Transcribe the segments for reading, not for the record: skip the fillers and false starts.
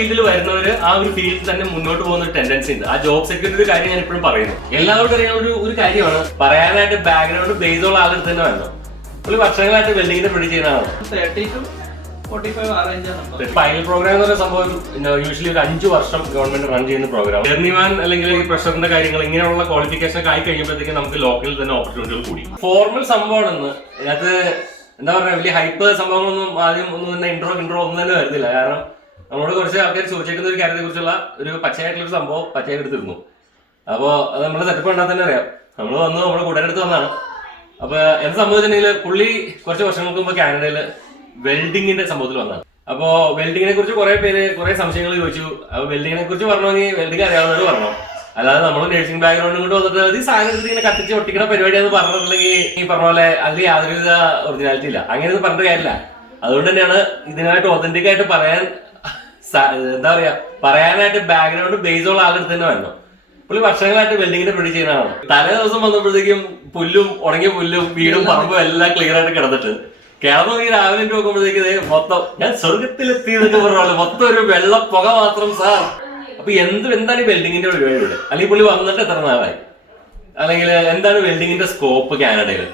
ഫീൽഡിൽ വരുന്നവര് ആ ഒരു ഫീൽഡിൽ തന്നെ മുന്നോട്ട് പോകുന്ന ഒരു ടെൻഡൻസി ഉണ്ട്. ആ ജോബ് സെക്യൂരിറ്റി കാര്യം ഞാൻ എപ്പോഴും പറയുന്നു. എല്ലാവർക്കും അറിയാവുന്ന ഒരു കാര്യമാണ്, പറയാനായിട്ട് ബാക്ക്ഗ്രൗണ്ട് ബേസ് ഉള്ള ആളുടെ തന്നെ വേണം. ഒരു വർഷങ്ങളായിട്ട് വെൽഡിങ്ങിന്റെ പ്രൊഡ്യൂസ് ചെയ്യുന്നതാണ്. ഫൈനൽ പ്രോഗ്രാം എന്ന് പറയുന്ന സംഭവം യൂഷ്വലി ഒരു 5 വർഷം ഗവൺമെന്റ് റൺ ചെയ്യുന്ന പ്രോഗ്രാം. ജേർണിമാൻ അല്ലെങ്കിൽ ഈ പ്രഷറിന്റെ കാര്യങ്ങൾ ഇങ്ങനെയുള്ള ക്വാളിഫിക്കേഷൻ ഒക്കെ ആയി കഴിയുമ്പോഴത്തേക്ക് നമുക്ക് ലോക്കലിൽ തന്നെ ഓപ്പർച്യൂണിറ്റികൾ കൂടി. ഫോർമൽ സംഭവമാണെന്ന് അതിനകത്ത് എന്താ പറയുക, വലിയ ഹൈപ്പ് സംഭവങ്ങളൊന്നും ആദ്യം ഒന്നും തന്നെ ഇൻട്രോ ഒന്നും തന്നെ വരുന്നില്ല. കാരണം നമ്മളോട് കുറച്ച് ആൾക്കാർ ചോദിച്ചേക്കുന്ന ഒരു കാര്യത്തെ കുറിച്ചുള്ള ഒരു പച്ചയായിട്ടുള്ള ഒരു സംഭവം പച്ചയായിട്ടെടുത്തിരുന്നു. അപ്പോൾ അത് നമ്മുടെ സെറ്റപ്പ് കണ്ടാൽ തന്നെ അറിയാം. നമ്മൾ വന്നു നമ്മുടെ കൂട്ടുകാരെടുത്ത് വന്നതാണ്. അപ്പൊ എന്ത് സംഭവിച്ചിട്ടുണ്ടെങ്കിൽ പുള്ളി കുറച്ച് വർഷങ്ങൾക്ക് മുമ്പ് കാനഡയില് വെൽഡിങ്ങിന്റെ സംഭവത്തിൽ വന്നതാണ്. അപ്പോ വെൽഡിങ്ങിനെ കുറിച്ച് കുറെ സംശയങ്ങൾ ചോദിച്ചു. അപ്പൊ വെൽഡിങ്ങിനെ കുറിച്ച് പറഞ്ഞെങ്കിൽ വെൽഡിങ് അറിയാവുന്നവർ പറഞ്ഞു. അല്ലാതെ നമ്മൾ നഴ്സിംഗ് ബാക്ക്ഗ്രൗണ്ടും കൊണ്ട് വന്നിട്ട് ഈ സാധനത്തിൽ ഇങ്ങനെ കത്തിച്ച് ഒട്ടിക്കുന്ന പരിപാടിയാന്ന് പറഞ്ഞിട്ടുണ്ടെങ്കിൽ ഈ പറഞ്ഞ പോലെ അതിൽ യാതൊരുവിധ ഒറിജിനാലിറ്റി ഇല്ല. അങ്ങനെയൊന്നും പറഞ്ഞിട്ട് കാര്യമില്ല. അതുകൊണ്ട് തന്നെയാണ് ഇതിനായിട്ട് ഒതന്റിക് ആയിട്ട് പറയാൻ എന്താ പറയാ പറയാനായിട്ട് ബാക്ക്ഗ്രൗണ്ട് ബേസ് ഉള്ള ആളുടെ തന്നെ വരണം. പുള്ളി വർഷങ്ങളായിട്ട് വെൽഡിങ്ങിന്റെ പ്രൊഡ്യൂസ് ചെയ്യുന്നതാണ്. തലേ ദിവസം വന്നപ്പോഴത്തേക്കും പുല്ലും ഉണങ്ങിയ പുല്ലും വീടും പറമ്പും എല്ലാം ക്ലിയർ ആയിട്ട് കിടന്നിട്ട് കിടന്നു നീ രാവിലെ നോക്കുമ്പോഴത്തേക്ക് മൊത്തം ഞാൻ സ്വർഗത്തിലെത്തിയതൊക്കെ പറഞ്ഞോളൂ, മൊത്തം ഒരു വെള്ള പുക മാത്രം സാർ. അപ്പൊ എന്താണ് ഈ വെൽഡിങ്ങിന്റെ പരിപാടി ഇവിടെ? അല്ലെങ്കിൽ പുള്ളി വന്നിട്ട് എത്ര നാളായി? അല്ലെങ്കിൽ എന്താണ് വെൽഡിങ്ങിന്റെ സ്കോപ്പ് കാനഡയിൽ?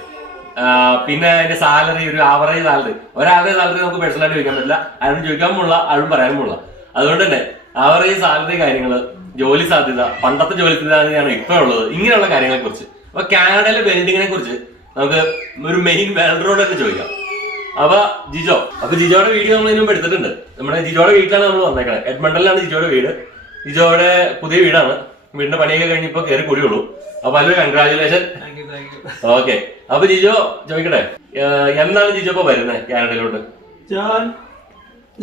പിന്നെ അതിന്റെ സാലറി, ഒരു ആവറേജ് സാലറി, ഒരാവറേജ് സാലറി നമുക്ക് പേഴ്സണലായിട്ട് ചോദിക്കാൻ പറ്റില്ല, അയാളും ചോദിക്കാൻ പോലുള്ള അയാളും പറയാനും പോലുള്ള. അതുകൊണ്ട് തന്നെ ആവറേജ് സാലറി കാര്യങ്ങള്, ജോലി സാധ്യത, പണ്ടത്തെ ജോലി സാധ്യതയാണ് ഇപ്പൊ ഉള്ളത്, ഇങ്ങനെയുള്ള കാര്യങ്ങളെ കുറിച്ച്. അപ്പൊ കാനഡയിലെ വെൽഡിങ്ങിനെ കുറിച്ച് നമുക്ക് ഒരു മെയിൻ വെൽഡറോട് തന്നെ ചോദിക്കാം. അപ്പൊ ജിജോയുടെ വീഡിയോ നമ്മൾ ഇതിനു മുമ്പ് എടുത്തിട്ടുണ്ട്. നമ്മുടെ ജിജോയുടെ വീട്ടിലാണ് നമ്മൾ വന്നേക്കണേ. എഡ്മണ്ടനിലാണ് ജിജോയുടെ വീട്. ജിജോയുടെ പുതിയ വീടാണ്. വീടിന്റെ പണിയൊക്കെ കഴിഞ്ഞിപ്പോ കയറി കൂടിയുള്ളൂ. അപ്പൊ അതിലൊരു കൺഗ്രാജുലേഷൻ. ഓക്കെ. അപ്പൊ ജിജോ ചോദിക്കട്ടെ, എന്നാണ് ജിജോ ഇപ്പൊ വരുന്നത് കാനഡയിലോട്ട്? ഞാൻ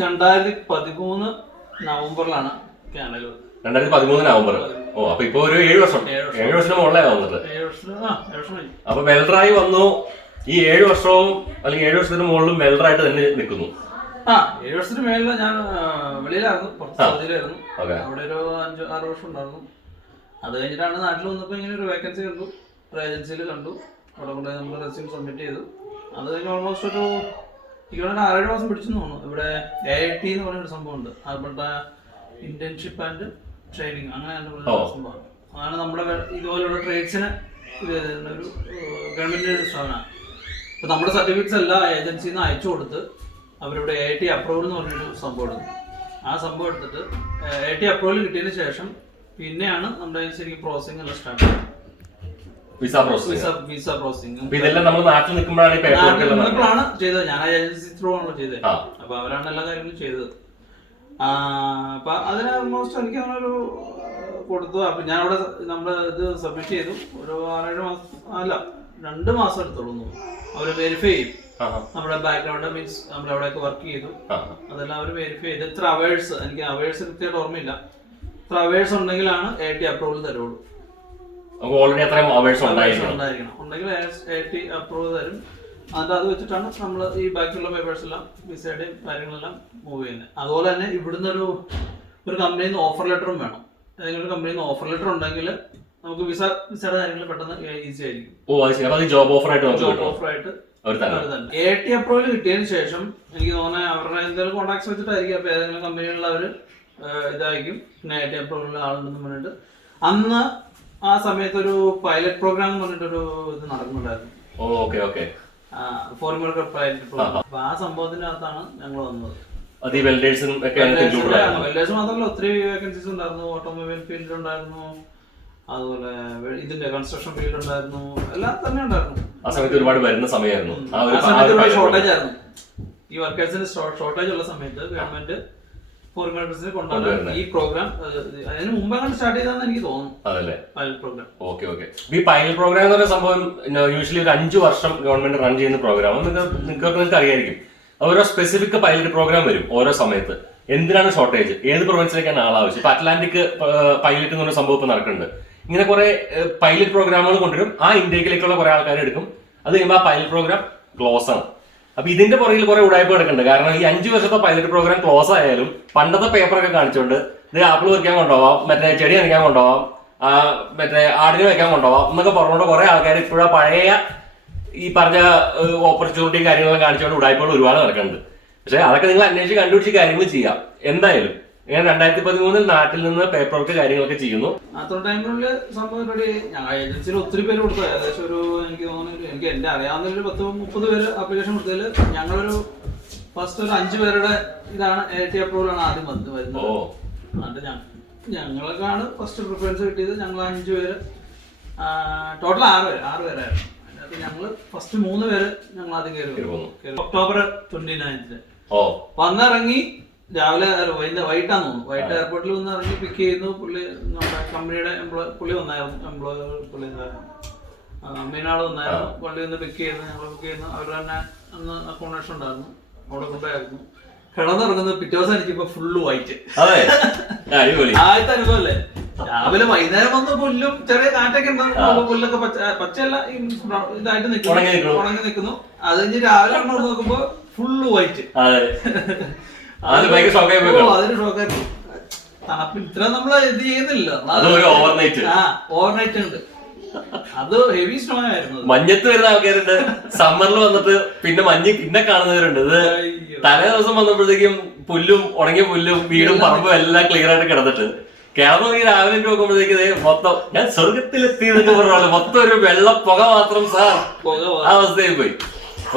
2013 നവംബറിലാണ് കാനഡയിലോട്ട്. 2013 നവംബർ. ഓ, അപ്പൊ ഇപ്പൊ ഒരു 7 വർഷത്തിന് മുകളിലായി വന്നിട്ട്. അപ്പൊ വെൽഡറായി വന്നു. ഈ 7 വർഷവും അല്ലെങ്കിൽ 7 വർഷത്തിന് മുകളിലും വെൽഡറായിട്ട് തന്നെ നിൽക്കുന്നു. 7 വർഷത്തിന് മേളിൽ ഞാൻ വെളിയിലായിരുന്നു, സൗദിയിലായിരുന്നു. അവിടെ ഒരു 5-6 വർഷം ഉണ്ടായിരുന്നു. അത് കഴിഞ്ഞിട്ടാണ് നാട്ടിൽ വന്നപ്പോൾ ഇങ്ങനെ ഒരു വേക്കൻസി കണ്ടു, ഒരു ഏജൻസിയിൽ കണ്ടു. അവിടെ കൊണ്ട് നമ്മൾ റെസ്യൂം സബ്മിറ്റ് ചെയ്തു. അത് കഴിഞ്ഞ് ഓൾമോസ്റ്റ് ഒരു 6-7 മാസം പിടിച്ചെന്ന് തോന്നുന്നു. ഇവിടെ AIT എന്ന് പറഞ്ഞൊരു സംഭവമുണ്ട്, അവരുടെ ഇന്റേൺഷിപ്പ് ആൻഡ് ട്രെയിനിങ്, അങ്ങനെ സംഭവമാണ്. അതാണ് നമ്മുടെ ഇതുപോലുള്ള ട്രേഡ്സിന് ഒരു ഗവൺമെന്റിന്റെ ഒരു സ്ഥാപനമാണ്. അപ്പൊ നമ്മുടെ സർട്ടിഫിക്കറ്റ്സ് എല്ലാം ഏജൻസിയിൽ നിന്ന് അയച്ചു കൊടുത്ത് അവരുടെ AIT അപ്രൂവൽ എന്ന് പറഞ്ഞൊരു സംഭവം എടുക്കും. ആ സംഭവം എടുത്തിട്ട് AIT അപ്രൂവൽ കിട്ടിയതിന് ശേഷം പിന്നെയാണ് നമ്മുടെ ശരിക്കും പ്രോസസിംഗ് എല്ലാം സ്റ്റാർട്ട് ചെയ്യുന്നത്. വിസ പ്രോസസിംഗ് ഇതെല്ലാം നമ്മൾ നാട്ടിൽ നിൽക്കുമ്പോഴാണ് ചെയ്തത്. ഞാൻ ഏജൻസി ത്രൂ ആണല്ലോ ചെയ്തത്. അപ്പൊ അവരാണ് എല്ലാ കാര്യങ്ങളും ചെയ്തത്. അപ്പൊ അതിന് ഓൾമോസ്റ്റ് എനിക്ക് അങ്ങനെ ഒരു കൊടുത്തു. അപ്പൊ ഞാൻ അവിടെ നമ്മള് ഇത് സബ്മിറ്റ് ചെയ്തു. ഒരു 6-7 മാസം അല്ല 2 മാസം എടുത്തോളൂ. അവര് വെരിഫൈ ചെയ്യും നമ്മുടെ ബാക്ക്ഗ്രൗണ്ട്, മീൻസ് നമ്മൾ എവിടെയൊക്കെ വർക്ക് ചെയ്തു അതെല്ലാം അവർ വെരിഫൈ ചെയ്ത് എത്ര അവേഴ്സ്, എനിക്ക് അവേഴ്സ് കൃത്യമായിട്ട് ഓർമ്മയില്ല, എത്ര അവേഴ്സ് ഉണ്ടെങ്കിലാണ് AIT അപ്രൂവൽ തരുള്ളൂ. ഉണ്ടെങ്കിൽ AIT അപ്രൂവൽ തരും. എന്നിട്ട് അത് വെച്ചിട്ടാണ് നമ്മൾ ഈ ബാക്കിയുള്ള പേപ്പേഴ്സ് എല്ലാം വിസയുടെയും കാര്യങ്ങളെല്ലാം മൂവ് ചെയ്യുന്നത്. അതുപോലെ തന്നെ ഇവിടുന്ന് ഒരു കമ്പനിയിൽ നിന്ന് ഓഫർ ലെറ്ററും വേണം. ഏതെങ്കിലും കമ്പനിയിൽ നിന്ന് ഓഫർ ലെറ്റർ ഉണ്ടെങ്കിൽ നമുക്ക് വിസയുടെ കാര്യങ്ങൾ പെട്ടെന്ന് ഈസി ആയിരിക്കും. ജോബ് ഓഫറായിട്ട് AIT അപ്രൂവൽ കിട്ടിയതിന് ശേഷം എനിക്ക് തോന്നുന്നത് അവരുടെ എന്തെങ്കിലും കോൺടാക്ട്സ് വെച്ചിട്ടായിരിക്കും. അപ്പൊ ഏതെങ്കിലും കമ്പനികളിൽ ഇതായിരിക്കും പിന്നെ AIT അപ്രൂവൽ ആളുണ്ടെന്ന് പറഞ്ഞിട്ട് അന്ന് ആ സമയത്ത് ഒരു പൈലറ്റ് പ്രോഗ്രാം എന്ന് പറഞ്ഞിട്ടൊരു ഇത് നടക്കുന്നുണ്ടായിരുന്നു. Foreign worker pilot program. അപ്പൊ ആ സംഭവത്തിന്റെ അകത്താണ് ഞങ്ങൾ വന്നത്. വെൽഡേഴ്സ് മാത്രമല്ല ഒത്തിരി വേക്കൻസീസ് ഉണ്ടായിരുന്നു. ഓട്ടോമൊബൈൽ ഫീൽഡ് ഉണ്ടായിരുന്നു, അതുപോലെ ഇതിന്റെ കൺസ്ട്രക്ഷൻ ഫീൽഡ് ഉണ്ടായിരുന്നു, എല്ലാം തന്നെ ഉണ്ടായിരുന്നു. ആ സമയത്ത് ഒരുപാട് വരുന്ന സമയമായിരുന്നു. ഷോർട്ടേജ് ആയിരുന്നു. ഈ വർക്കേഴ്സിന് ഷോർട്ടേജ് ഉള്ള സമയത്ത് ഗവൺമെന്റ് ഫോറിൻ വർക്കേഴ്സിനെ കൊണ്ടുവരുന്ന ഈ പ്രോഗ്രാം അതിന് മുമ്പ് സ്റ്റാർട്ട് ചെയ്താന്ന് എനിക്ക് തോന്നുന്നു. Pilot program. ഈ പൈലറ്റ് പ്രോഗ്രാം എന്ന് പറയുന്ന സംഭവം യൂഷ്വലി ഒരു 5 വർഷം ഗവൺമെന്റ് റൺ ചെയ്യുന്ന പ്രോഗ്രാം. നിങ്ങൾക്ക് അറിയായിരിക്കും. ഓരോ സ്പെസിഫിക് പൈലറ്റ് പ്രോഗ്രാം വരും ഓരോ സമയത്ത്. എന്തിനാണ് ഷോർട്ടേജ്, ഏത് പ്രൊവിൻസിലേക്കാണ് ആളാവശ്യം. ഇപ്പൊ അറ്റ്ലാന്റിക് പൈലറ്റ് എന്ന് പറഞ്ഞ സംഭവം ഇപ്പൊ നടക്കുന്നുണ്ട്. ഇങ്ങനെ കുറെ പൈലറ്റ് പ്രോഗ്രാമുകൾ കൊണ്ടുവരും. ആ ഇന്ത്യയിലേക്കുള്ള കുറെ ആൾക്കാരെ എടുക്കും. അത് കഴിയുമ്പോൾ ആ പൈലറ്റ് പ്രോഗ്രാം ക്ലോസ് ആണ്. അപ്പൊ ഇതിന്റെ പുറകിൽ കുറെ ഉടായ്പ കിടക്കുന്നുണ്ട്. കാരണം ഈ 5 വർഷത്തെ പൈലറ്റ് പ്രോഗ്രാം ക്ലോസ് ആയാലും പണ്ടത്തെ പേപ്പറൊക്കെ കാണിച്ചുകൊണ്ട് ഇത് ആപ്പിൾ വെക്കാൻ കൊണ്ടുപോവാം, മറ്റേ ചെടി നനയ്ക്കാൻ കൊണ്ടുപോവാം, മറ്റേ ആടിന് വെക്കാൻ കൊണ്ടുപോവാം എന്നൊക്കെ പറഞ്ഞുകൊണ്ട് കുറെ ആൾക്കാർ ഇപ്പോഴും പഴയ ഈ പറഞ്ഞ ഓപ്പർച്യൂണിറ്റിയും കാര്യങ്ങളും കാണിച്ചുകൊണ്ട് ഉടായ്പകൾ ഒരുപാട് നടക്കുന്നുണ്ട്. പക്ഷെ അതൊക്കെ നിങ്ങൾ അന്വേഷിച്ച് കണ്ടുപിടിച്ച് കാര്യങ്ങൾ ചെയ്യാം. എന്തായാലും ഞാൻ 2013 നാട്ടിൽ നിന്ന് പേപ്പർ വർക്ക് കാര്യങ്ങളൊക്കെ ചെയ്യുന്നു. അത്ര ടൈമിനുള്ളിൽ സംഭവം റെഡി. ഞങ്ങൾ ഏജൻസിയിൽ ഒത്തിരി പേര് കൊടുത്തു. ഏകദേശം ഒരു എനിക്ക് തോന്നുന്നു എനിക്ക് എന്റെ അറിയാവുന്ന ഒരു 10-30 പേര് ആപ്ലിക്കേഷൻ കൊടുത്തതിൽ ഞങ്ങളൊരു ഫസ്റ്റ് ഒരു 5 പേരുടെ ഇതാണ് AT അപ്രൂവലാണ് ആദ്യം വരുന്നത്. എന്നിട്ട് ഞങ്ങൾക്കാണ് ഫസ്റ്റ് പ്രിഫറൻസ് കിട്ടിയത്. ഞങ്ങൾ 5 പേര്, ടോട്ടൽ 6 പേരായിരുന്നു. അതിനകത്ത് ഞങ്ങൾ ഫസ്റ്റ് 3 പേര് ഞങ്ങൾ ആദ്യം കയറി ഒക്ടോബർ 29 വന്നിറങ്ങി. രാവിലെ വൈകിട്ടാന്ന് തോന്നുന്നു. വൈകിട്ട് എയർപോർട്ടിൽ വന്ന് ഇറങ്ങി പിക്ക് ചെയ്യുന്നു. പുള്ളി നമ്മുടെ കമ്പനിയുടെ പുള്ളി വന്നായിരുന്നു. പുള്ളി മീനാൾ വന്നായിരുന്നു. പുള്ളി വന്ന് പിക്ക് ചെയ്യുന്നു. ഞങ്ങൾ പിക്ക് ചെയ്യുന്നു. അവർ തന്നെ അന്ന് അക്കോമഡേഷൻ ഉണ്ടായിരുന്നു. അവിടെ കൊണ്ടായിരുന്നു കിടന്നിറങ്ങുന്നത്. പിറ്റേ ദിവസം എനിക്കിപ്പോ ഫുള്ള് വൈറ്റ്. ആദ്യത്തെ അനുഭവല്ലേ. രാവിലെ വൈകുന്നേരം വന്ന് പുല്ലും ചെറിയ കാറ്റൊക്കെ ഉണ്ടാകും. പുല്ലൊക്കെ പച്ചയല്ല ഇതായിട്ട് നിൽക്കുന്നു, ഉണങ്ങി നിൽക്കുന്നു. അത് കഴിഞ്ഞ് രാവിലെ നോക്കുമ്പോ ഫുള്ള് വൈറ്റ്. അതിന് ഷോക്കായിരുന്നു. തണുപ്പ് ഇത്ര നമ്മള് ഇത് ചെയ്യുന്നില്ല. ഓവർനൈറ്റ് ഉണ്ട്. അത് ഹെവി സ്നോ ആയിരുന്നു. മഞ്ഞത്ത് വരുന്ന ആൾക്കാരുണ്ട്, സമ്മറിൽ വന്നിട്ട് പിന്നെ മഞ്ഞ് പിന്നെ കാണുന്നവരുണ്ട്. ഇത് തലേ ദിവസം വന്നപ്പോഴത്തേക്കും പുല്ലും ഉണങ്ങിയ പുല്ലും വീടും പറമ്പും എല്ലാം ക്ലിയർ ആയിട്ട് കിടന്നിട്ട് കേരളം ഈ രാവിലെ നോക്കുമ്പോഴത്തേക്ക് മൊത്തം ഞാൻ സ്വർഗത്തിലെത്തിയെന്നൊക്കെ പറഞ്ഞ മൊത്തം ഒരു വെള്ള പുക മാത്രം സാർ ആ അവസ്ഥയിൽ പോയി.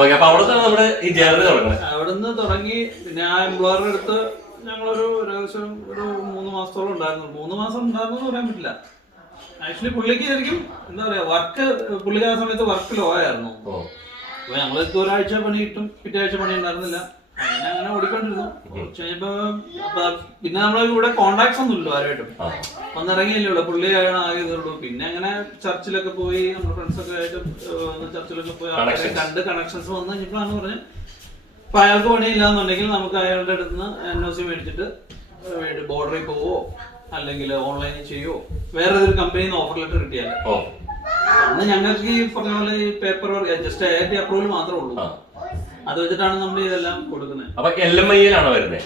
ഓക്കെ, അപ്പൊ അവിടെ തന്നെ നമ്മുടെ ഈ ജേർണി തുടങ്ങുന്നത്. അവിടുന്ന് തുടങ്ങി. പിന്നെ ആ എംപ്ലോയറുടെ അടുത്ത് ഞങ്ങളൊരു ഏകദേശം ഒരു 3 മാസത്തോളം ഉണ്ടായിരുന്നു. 3 മാസം ഉണ്ടായിരുന്നു എന്ന് പറയാൻ പറ്റില്ല. ആക്ച്വലി പുള്ളിക്ക് ശരിക്കും എന്താ പറയാ വർക്ക്, പുള്ളിക്ക് ആ സമയത്ത് വർക്ക് ലോ ആയിരുന്നു. അപ്പൊ ഞങ്ങൾക്ക് ഒരാഴ്ച പണി കിട്ടും, പിറ്റേ ആഴ്ച പണി ഉണ്ടായിരുന്നില്ല. അങ്ങനെ ഓടിക്കൊണ്ടിരുന്നു. കഴിഞ്ഞപ്പോ പിന്നെ നമ്മളെ ഇവിടെ കോണ്ടാക്ട്സ് ഒന്നും ഇല്ല ആരുമായിട്ടും. വന്നിറങ്ങിയല്ലേ ഉള്ളൂ, പുള്ളിയാണ് ആകെ ഇതുള്ളൂ. പിന്നെ അങ്ങനെ ചർച്ചിലൊക്കെ പോയി, നമ്മുടെ ഫ്രണ്ട്സൊക്കെ ആയിട്ട് ചർച്ചിലൊക്കെ പോയി ആൾക്കാരെ കണ്ട് കണക്ഷൻസ് വന്നു കഴിഞ്ഞപ്പോഴാണ് പറഞ്ഞത് ഇപ്പൊ അയാൾക്ക് പണിയില്ലാന്നുണ്ടെങ്കിൽ നമുക്ക് അയാളുടെ അടുത്ത് നിന്ന് NOC മേടിച്ചിട്ട് ബോർഡറിൽ പോവോ അല്ലെങ്കിൽ ഓൺലൈനിൽ ചെയ്യോ, വേറെ ഏതൊരു കമ്പനിയിൽ നിന്ന് ഓഫർ ലെറ്റർ കിട്ടിയാൽ അന്ന് ഞങ്ങൾക്ക് ഈ പറഞ്ഞ പോലെ ഈ paper work just AT approval മാത്രമേ ഉള്ളൂ. അത് വെച്ചിട്ടാണ് നമ്മൾ ഇതെല്ലാം കൊടുക്കുന്നത്. അപ്പൊ LMI-ലാണോ വരുന്നത്?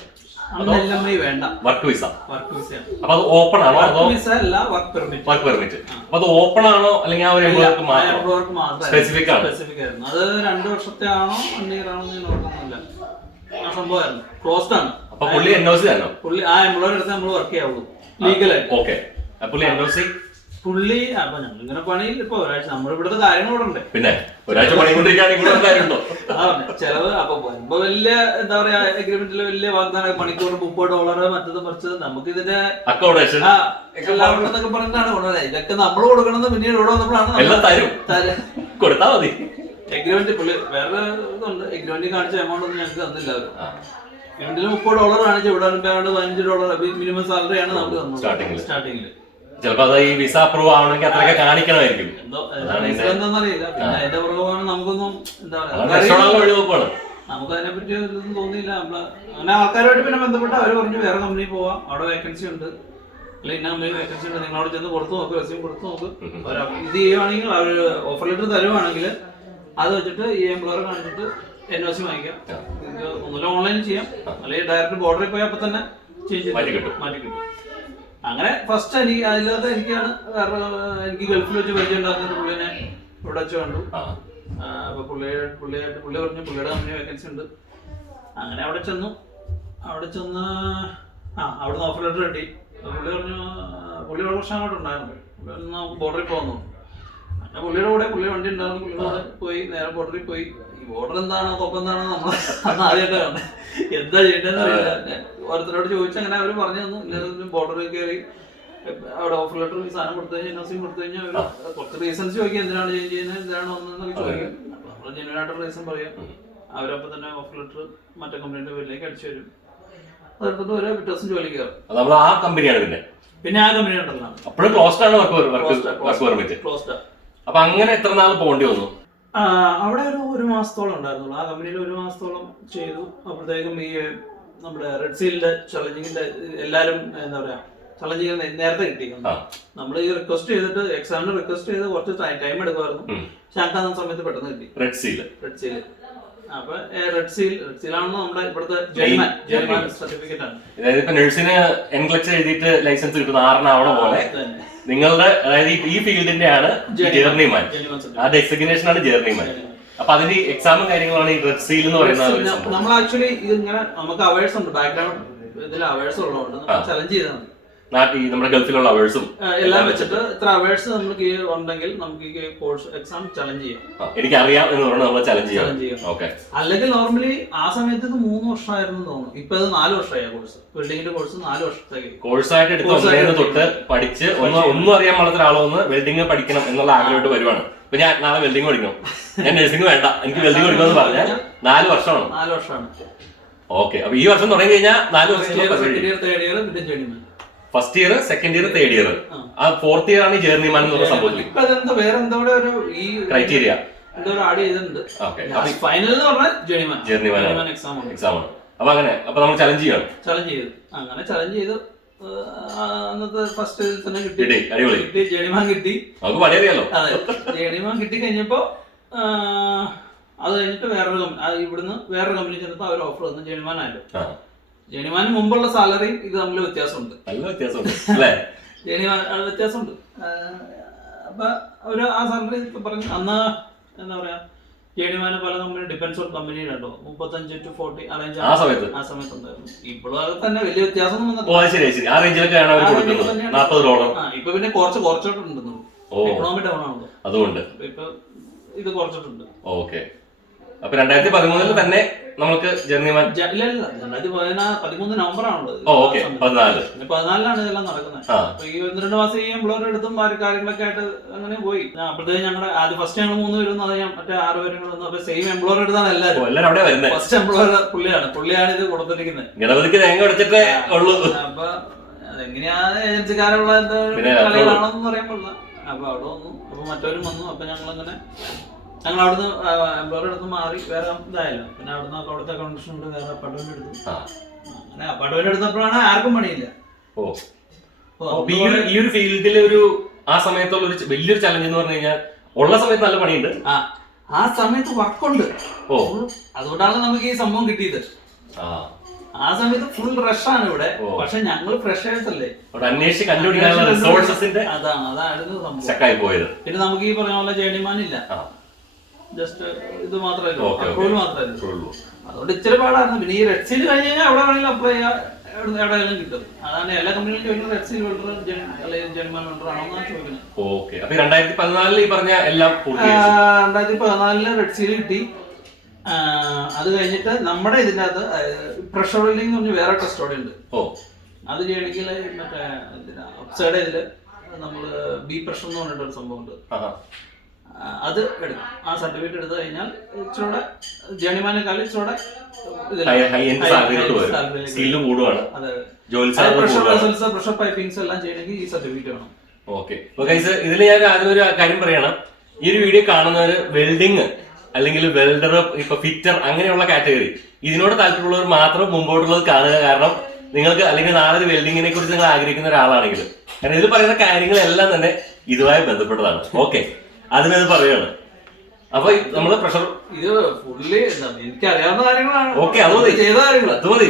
LMI വേണ്ട, വർക്ക് വിസ. അപ്പൊ അത് ഓപ്പൺ ആണോ അതോ വിസ അല്ല, വർക്ക് പെർമിറ്റ്. അപ്പൊ അത് ഓപ്പൺ ആണോ അല്ലെങ്കിൽ ആ ഒരു സ്പെസിഫിക് ആണ്? സ്പെസിഫിക് ആയിരുന്നു. അത് 2 വർഷത്തെ ആണോ 1 ഇയർ ആണോ ഞാൻ ഓർക്കുന്നില്ല. ആ സംഭവമായിരുന്നു. ക്ലോസ്ഡ് ആണ്. അപ്പൊ പുള്ളി NOC ആണോ? പുള്ളി ആ എംപ്ലോയർ അടുത്ത് നമ്മൾ വർക്ക് ചെയ്യാവുള്ളൂ ലീഗലായിട്ട്. ഓക്കെ, പുള്ളി NOC പുള്ളി അപ്പൊ ഞങ്ങൾ ഇങ്ങനെ പണിയിൽ ഇപ്പൊ ഒരാഴ്ച നമ്മൾ ഇവിടുത്തെ കാര്യങ്ങളോടെ ഉണ്ട്. പിന്നെ ഒരാഴ്ച പണിക്കൊണ്ടിരിക്കുകയാണെങ്കിൽ ചെലവ് അപ്പൊ വരുമ്പോ വലിയ എന്താ പറയാ എഗ്രിമെന്റിൽ വലിയ വാഗ്ദാനം, മണിക്കൂർ $30 മറ്റത് മറിച്ചത് നമുക്ക് ഇതിന്റെ അക്കോമഡേഷൻ എല്ലാവരും എന്നൊക്കെ പറഞ്ഞിട്ടാണ് കൊണ്ടുവരുന്നത്. ഇതൊക്കെ നമ്മൾ കൊടുക്കണമെന്ന് പിന്നീട് ഇവിടെ വന്നപ്പോഴാണ് കൊടുത്താൽ മതി. എഗ്രിമെന്റ് പുള്ളി വേറെ ഇതുണ്ട്. എഗ്രിമെന്റ് കാണിച്ച എമൗണ്ട് ഒന്നും ഞങ്ങൾക്ക് തന്നില്ല അവര്. എഗ്രിമെന്റിൽ $30 കാണിച്ചു, ഇവിടെ $15 മിനിമം സാലറിയാണ് നമുക്ക് തന്നത് സ്റ്റാർട്ടിങ്ങില്. ചിലപ്പോ അത് ഈ വിസ അപ്രൂവ് ആവണമെങ്കിൽ അത്രയൊക്കെ കാണിക്കണമായിരിക്കും. എന്താണെന്നറിയില്ല. പിന്നെ അതിന്റെ പുറമാണ് നമുക്കൊന്നും എന്താ പറയാ നമുക്ക് അതിനെ പറ്റി ഒന്നും തോന്നിയില്ല. നമ്മള് അങ്ങനെ ആൾക്കാരുമായിട്ട് പിന്നെ ബന്ധപ്പെട്ട് അവര് പറഞ്ഞു വേറെ കമ്പനി പോവാം, അവിടെ വേക്കൻസി ഉണ്ട്, അല്ലെങ്കിൽ ഇന്ന കമ്പനി വേക്കൻസി ഉണ്ട്, നിങ്ങളവിടെ ചെന്ന് കൊടുത്തു നോക്ക്, റെസ്യൂം കൊടുത്തു നോക്ക്. ഇത് ചെയ്യുവാണെങ്കിൽ അവർ ഓഫർ ലെറ്റർ തരുവാണെങ്കിൽ അത് വെച്ചിട്ട് ഈ എംപ്ലോയർ കാണിച്ചിട്ട് NOC വാങ്ങിക്കാം. ഒന്നുമില്ല ഓൺലൈനിൽ ചെയ്യാം, അല്ലെങ്കിൽ ഡയറക്റ്റ് ബോർഡറിൽ പോയി അപ്പൊ തന്നെ മാറ്റി കിട്ടും. അങ്ങനെ ഫസ്റ്റ് എനിക്ക് അതില്ലാതെ എനിക്കാണ് എനിക്ക് ഗൾഫിൽ വെച്ച് പരിചയം ഉണ്ടാക്കുന്ന പുള്ളിനെ ഇവിടെ വെച്ച് കണ്ടു. അപ്പൊ പുള്ളി പറഞ്ഞു പുള്ളിയുടെ കമ്പനി വേക്കൻസി ഉണ്ട്. അങ്ങനെ അവിടെ ചെന്ന് അവിടുന്ന് ഓഫർ ലെറ്റർ കിട്ടി. പുള്ളി പറഞ്ഞു പുള്ളി ഒരു വർഷം അങ്ങോട്ട് ഉണ്ടായിരുന്നു. നമുക്ക് ബോർഡറിൽ പോകുന്നു. അങ്ങനെ പുള്ളിയുടെ വണ്ടി ഉണ്ടായിരുന്നു. പുള്ളിയുടെ കൂടെ പോയി നേരെ ബോർഡറിൽ പോയി. ഈ ബോർഡർ എന്താണോ കൊപ്പം എന്താണോ നമ്മൾ അന്ന് ആദ്യമായിട്ടാണ് എന്താ ചെയ്യേണ്ടതെന്ന് അറിയില്ല. ഓരോരുത്തരോട് ചോദിച്ചു. അങ്ങനെ അവർ പറഞ്ഞു തന്നു ബോർഡറിൽ കയറി അവിടെ ഓഫർ ലെറ്റർ സാധനം കൊടുത്തു കഴിഞ്ഞാൽ NOC കൊടുത്തു കഴിഞ്ഞാൽ അവർ കുറച്ച് റീസൺസ് ചോദിക്കും, എന്തിനാണ് ചെയ്യുന്നത്, എന്തിനാണ് വന്നതെന്നൊക്കെ ചോദിക്കും. നമ്മൾ ജെന്യൂൻ ആയിട്ടുള്ള റീസൺ പറയാം. അവരപ്പോൾ തന്നെ ഓഫർ ലെറ്റർ മറ്റേ കമ്പനിയുടെ പേരിലേക്ക് അടിച്ചു തരും. അതെടുത്തിട്ട് ഒരു പിറ്റേ ദിവസം ജോലി കയറും. ആ കമ്പനിയാണ് പിന്നെ ആ കമ്പനി ഉണ്ടല്ലോ അപ്പോഴും ക്ലോസ്ഡ് ആണ് ക്ലോസ്ഡ്. അപ്പൊ അങ്ങനെ എത്ര നാൾ പോകേണ്ടി വന്നു? അവിടെ ഒരു മാസത്തോളം ഉണ്ടായിരുന്നുള്ളൂ. ആ കമ്പനിയിൽ 1 മാസത്തോളം ചെയ്തു. അപ്പോഴത്തേക്കും ഈ നമ്മുടെ റെഡ് സീലിന്റെ ചലഞ്ചിങ്ങിന്റെ എല്ലാരും എന്താ പറയാ ചലഞ്ചിങ് നേരത്തെ കിട്ടിയിരുന്നു. നമ്മൾ ഈ റിക്വസ്റ്റ് ചെയ്തിട്ട് എക്സാമിന് റിക്വസ്റ്റ് ചെയ്ത് കുറച്ച് ടൈം എടുക്കുമായിരുന്നു. പക്ഷെ ആ സമയത്ത് പെട്ടെന്ന് കിട്ടി റെഡ് സീല്. അപ്പൊ റെഡ് സീലാണെന്ന് നമ്മുടെ ഇവിടുത്തെ ജർമ്മൻ സർട്ടിഫിക്കറ്റ് ആണ്. അതായത് നഴ്സിന് എൻക്ലച്ച് എഴുതിയിട്ട് ലൈസൻസ് കിട്ടുന്ന ആറിനാവണ പോലെ നിങ്ങളുടെ അതായത് ഈ ഫീൽഡിന്റെ ആണ് ജേർണിമാൻ. ആ ഡെസിഗ്നേഷൻ ആണ് ജേർണിമാൻ. അപ്പൊ അതിന്റെ എക്സാമും കാര്യങ്ങളാണ് ഈ റെഡ് സീൽ എന്ന് പറയുന്നത്. നമ്മൾ ആക്ച്വലി ഇത് ഇങ്ങനെ നമുക്ക് അവേഴ്സ് ഉണ്ട്, ബാക്ക്ഗ്രൗണ്ട് ഇതിൽ അവേഴ്സ് ഉള്ളതുകൊണ്ട് നമുക്ക് ചലഞ്ച് ചെയ്താൽ മതി. നാട്ടിൽ നമ്മുടെ ഗൾഫിലുള്ള അവേഴ്സും എല്ലാം വെച്ചിട്ട് ഇത്ര അവേഴ്സ് നമുക്ക് ഉണ്ടെങ്കിൽ നമുക്ക് ഈ കോഴ്സ് എക്സാം ചലഞ്ച് ചെയ്യാം. എനിക്കറിയാം എന്ന് പറഞ്ഞാൽ നമ്മൾ ചലഞ്ച് ചെയ്യാം. ഓക്കെ. അല്ലെങ്കിൽ നോർമലി ആ സമയത്ത് ഇത് 3 വർഷമായിരുന്നു തോന്നുന്നു. ഇപ്പൊ ഇത് 4 വർഷമായി കോഴ്സ്. വെൽഡിങ്ങിന്റെ കോഴ്സ് 4 വർഷത്തേക്ക് കോഴ്സായിട്ട് എടുത്ത് തൊട്ട് പഠിച്ച് ഒന്നും അറിയാൻ പാടാത്ത ഒരാളൊന്ന് വെൽഡിങ് പഠിക്കണം എന്നുള്ള ആഗ്രഹമായിട്ട് വരുവാണ്. ഇപ്പൊ ഞാൻ നാളെ വെൽഡിങ് പഠിക്കണം, ഞാൻ നഴ്സിംഗ് വേണ്ട, എനിക്ക് വെൽഡിങ് പഠിക്കണം എന്ന് പറഞ്ഞാൽ 4 വർഷമാണ്. 4 വർഷമാണ്. ഓക്കെ. അപ്പൊ ഈ വർഷം തുടങ്ങി കഴിഞ്ഞാൽ 4 വർഷം first year, second year, third year, ആ ഫോർത്ത് ഇയർ ആണ് ജേർണിമാൻ എന്നുള്ള സംഭവത്തിൽ ക്രൈറ്റീരിയ ആഡ് ചെയ്തിട്ടുണ്ട്. ഫൈനൽ എന്ന് പറഞ്ഞാൽ ജേർണിമാൻ എക്സാം ആണ്. അപ്പൊ അങ്ങനെ അപ്പൊ നമ്മൾ ചലഞ്ച് ചെയ്യണം. ചലഞ്ച് ചെയ്തു. അങ്ങനെ ചലഞ്ച് ചെയ്തു. അന്നത്തെ ഫസ്റ്റ് ഇതിൽ തന്നെ കിട്ടി. അടിപൊളി. ജേർണിമാൻ കിട്ടി. നമുക്ക് പണി അറിയാലോ. അതെ, ജേർണിമാൻ കിട്ടി കഴിഞ്ഞപ്പോ അത് കഴിഞ്ഞിട്ട് ഇവിടുന്ന് വേറൊരു കമ്പനി ചെന്നപ്പോ അവർ ഓഫർ തന്നു ജേർണിമാൻ ആയാലും. ജേർണിമാന് മുമ്പുള്ള സാലറിയും ഇത് തമ്മിൽ വ്യത്യാസമുണ്ട്. നല്ല വ്യത്യാസമുണ്ട്. വ്യത്യാസമുണ്ട്. അപ്പൊ അവര് ആ സാലറി പറഞ്ഞു. അന്ന് എന്താ പറയാ, ജേർണിമാന് പല കമ്പനി ഡിപെൻഡ്സ് ഓൺ കമ്പനിയുടെ ഉണ്ടോ 35 to 40 അറേഞ്ച് ആ സമയത്ത് ഉണ്ടായിരുന്നു. ഇപ്പോഴും അത് തന്നെ വലിയ വ്യത്യാസം ഇപ്പൊ പിന്നെ കുറച്ചിട്ടുണ്ടെന്നു. എക്കണോമി ഡൗൺ ആണല്ലോ, അതുകൊണ്ട് ഇപ്പൊ ഇത് കുറച്ചിട്ടുണ്ട്. ഓക്കെ. അപ്പൊ 2013 തന്നെ നമുക്ക് ജേർണിമാൻ 2013 നവംബർ ആണല്ലോ. 14 ഇതെല്ലാം നടക്കുന്നത്. അപ്പൊ ഈ 1-2 മാസം ഈ എംപ്ലോയർ എടുത്തും കാര്യങ്ങളൊക്കെ ആയിട്ട് അങ്ങനെ പോയി. അപ്പോഴത്തേക്ക് ഞങ്ങളുടെ ആദ്യം ഫസ്റ്റ് ഞങ്ങൾ 3 പേരും മറ്റേ 6 പേരും കൂടെ വന്നു. അപ്പൊ സെയിം എംപ്ലോയർ എടുത്താണ് എല്ലാവരും. ഫസ്റ്റ് എംപ്ലോയർ പുള്ളിയാണ് ഇത് കൊടുത്തിരിക്കുന്നത്. അപ്പൊ അതെങ്ങനെയാണ് ഏജൻസിക്കാരുള്ള കളികളാണെന്ന് പറയാൻ പാടില്ല. അപ്പൊ അവിടെ വന്നു. അപ്പൊ മറ്റവരും വന്നു. അപ്പൊ ഞങ്ങൾ അവിടുന്ന് എംപ്ലോയർ അടുത്ത് മാറി വേറെ ഇതായല്ലോ. പിന്നെ അവിടുത്തെ കണ്ടീഷൻ ഉണ്ട്, വേറെ അപ്പാർട്ട്മെന്റ് എടുത്തു. അങ്ങനെ അപ്പാർട്ട്മെന്റ് എടുത്തപ്പോഴാണ് ആർക്കും പണിയില്ല. ഈ ഒരു ഫീൽഡിൽ ഒരു ആ സമയത്തുള്ള ഒരു വലിയൊരു ചലഞ്ച് എന്ന് പറഞ്ഞു കഴിഞ്ഞാൽ ഉള്ള സമയത്ത് നല്ല പണിയുണ്ട്, ആ സമയത്ത് വർക്കുണ്ട്. അതുകൊണ്ടാണ് നമുക്ക് ഈ സംഭവം കിട്ടിയത്. ആ സമയത്ത് ഫുൾ റഷാണ് ഇവിടെ. പക്ഷെ ഞങ്ങൾ ഫ്രഷേഴ്സ് അല്ലേ, അന്വേഷിച്ച് കണ്ടുപിടിക്കാനുള്ള റിസോഴ്സസിന്റെ അതായിരുന്നു സംഭവം. പിന്നെ നമുക്ക് ഈ പറഞ്ഞ പോലെ ജേർണിമാൻ ഇല്ല, ജസ്റ്റ് ഇത് മാത്രമേ അപ്രൂവൽ മാത്രമേ. അതുകൊണ്ട് ഇച്ചിരി പാടായിരുന്നു. പിന്നെ ഈ റെഡ് സീൽ കഴിഞ്ഞ് കഴിഞ്ഞാൽ എവിടെ വേണമെങ്കിലും അപ്ലൈ ചെയ്യാം, എവിടെയെങ്കിലും കിട്ടും. അതാണ് എല്ലാ കമ്പനികളും ചോദിക്കുന്നത്, റെഡ് സീൽ വെൽഡർ അല്ലെങ്കിൽ ജേർണിമാൻ വെൽഡർ ആണോന്നാണ് ചോദിക്കുന്നത്. 2014 ഈ പറഞ്ഞ എല്ലാം 2014 റെഡ് സീൽ കിട്ടി. അത് കഴിഞ്ഞിട്ട് നമ്മുടെ ഇതിന്റെ അകത്ത് പ്രഷർ വെൽഡിംഗ് എന്ന് പറഞ്ഞ് വേറെ ടെസ്റ്റ് അവിടെ ഉണ്ട്. അത് ചെയ്യണമെങ്കിൽ മറ്റേ അപ്സൈഡ് ഇതില് നമ്മള് ബി പ്രഷർ എന്ന് പറഞ്ഞിട്ടൊരു സംഭവം ഉണ്ട്. അത് എടുക്കും. ആ സർട്ടിഫിക്കറ്റ് എടുത്തു കഴിഞ്ഞാൽ ഇച്ചിരൂടെ ജേർണിമാനേക്കാളും ഇച്ചിരൂടെ പ്രഷർ പൈപ്പിംഗ്സ് എല്ലാം ചെയ്യണമെങ്കിൽ ഈ സർട്ടിഫിക്കറ്റ് വേണം. ഓക്കെ. ഇതിൽ ഞാൻ ആദ്യം ഒരു കാര്യം പറയണം. ഈ ഒരു വീഡിയോ കാണുന്നവര് വെൽഡിങ് അല്ലെങ്കിൽ വെൽഡർ, ഇപ്പൊ ഫിറ്റർ അങ്ങനെയുള്ള കാറ്റഗറി ഇതിനോട് താല്പര്യമുള്ളവർ മാത്രം മുമ്പോട്ടുള്ളത് കാണുക. കാരണം നിങ്ങൾക്ക് അല്ലെങ്കിൽ നാളെ ഒരു വെൽഡിങ്ങിനെ കുറിച്ച് നിങ്ങൾ ആഗ്രഹിക്കുന്ന ഒരാളാണെങ്കിൽ, കാരണം ഇതിൽ പറയുന്ന കാര്യങ്ങളെല്ലാം തന്നെ ഇതുമായി ബന്ധപ്പെട്ടതാണ്. ഓക്കെ, അതിനത് പറയാണ്. അപ്പൊ നമ്മള് പ്രഷർ ഇത് ഫുള്ളി എനിക്ക് അറിയാവുന്ന കാര്യങ്ങളാണ്. ഓക്കെ, അത് മതി, ചെയ്ത കാര്യങ്ങൾ അത് മതി.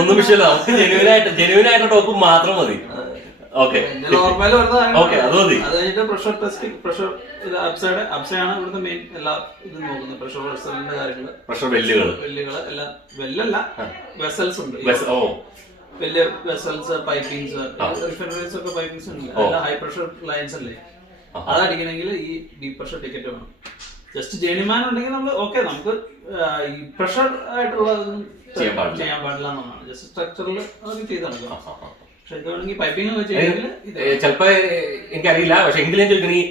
ഒന്നും വിഷയമല്ല, നമുക്ക് ജെന്യുവൻ ആയിട്ട് ടോപ്പ് മാത്രം മതി. ഓക്കെ, അത് മതി. അത് കഴിഞ്ഞിട്ട് പ്രഷർ ടെസ്റ്റിംഗ്, പ്രഷർ അപ്സൈഡാണ് ഇവിടുത്തെ മെയിൻ എല്ലാ ഇതും നോക്കുന്നത്. പ്രഷർ വെസലിന്റെ കാര്യങ്ങള്, പ്രഷർ വെല്ലുകള് എല്ലാം വെല്ലല്ല വെസൽസ് ഉണ്ട്. വലിയ വെസൽസ്, പൈപ്പിംഗ്സ്, റിഫൈനറീസ് ഒക്കെ പൈപ്പിംഗ്സ് ഉണ്ട്. ഹൈ പ്രഷർ ലൈൻസ് അല്ലേ, അതടിക്കണമെങ്കിൽ ഈ ഡീപ് പ്രഷർ ടിക്കറ്റ് വേണം. ജസ്റ്റ് ജേർണിമാൻ ഉണ്ടെങ്കിൽ നമ്മൾ ഓക്കെ, നമുക്ക് ഈ പ്രഷർ ആയിട്ടുള്ളതൊന്നും ചെയ്യാൻ പാടില്ല എന്നാണ്. ജസ്റ്റ് സ്ട്രക്ചറിൽ അതൊക്കെ ചെയ്ത് നടക്കുക. പക്ഷെ ഇത് വേണമെങ്കിൽ പൈപ്പിംഗ് ഒക്കെ ചെയ്യണമെങ്കിൽ ചിലപ്പോ എനിക്കറിയില്ല. പക്ഷെ എങ്കിലും ചോദിക്കണേ,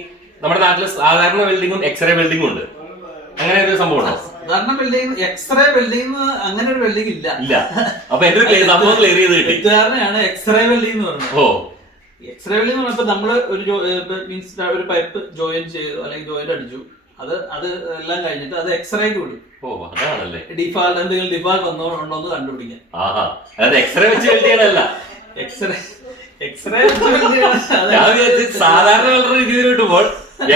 നമ്മുടെ നാട്ടില് സാധാരണ വെൽഡിങ്ങും എക്സ്റേ വെൽഡിങ്ങും ഉണ്ട്. അങ്ങനെ ഒരു സംഭവം സാധാരണ വെൽഡിംഗ്, എക്സ്റേ വെൽഡിംഗ് അങ്ങനെ ഒരു വെൽഡിംഗ് ഇല്ല. അപ്പൊ എന്റെ സംഭവം ക്ലിയർ ചെയ്ത് കിട്ടി. ഉദാഹരണമാണ് എക്സ്റേ വെൽഡിംഗ് എന്ന് പറയുന്നത്. എക്സ്റേ വെൽഡിംഗ് എന്ന് പറഞ്ഞപ്പോൾ നമ്മള് മീൻസ് ഒരു പൈപ്പ് ജോയിൻ ചെയ്തു അല്ലെങ്കിൽ ജോയിന്റ് അടിച്ചു, അത് എല്ലാം കഴിഞ്ഞിട്ട് അത് എക്സ്റേക്ക് വിടും. ഡിഫാൾട്ട് എന്തെങ്കിലും ഡിഫാൾട്ട് ഉണ്ടോന്ന് കണ്ടുപിടിക്കാൻ. എക്സ്റേ വെച്ച് വെൽഡിങ്ങല്ല, സാധാരണ വെൽഡർ രീതിയിൽ കിട്ടുമ്പോൾ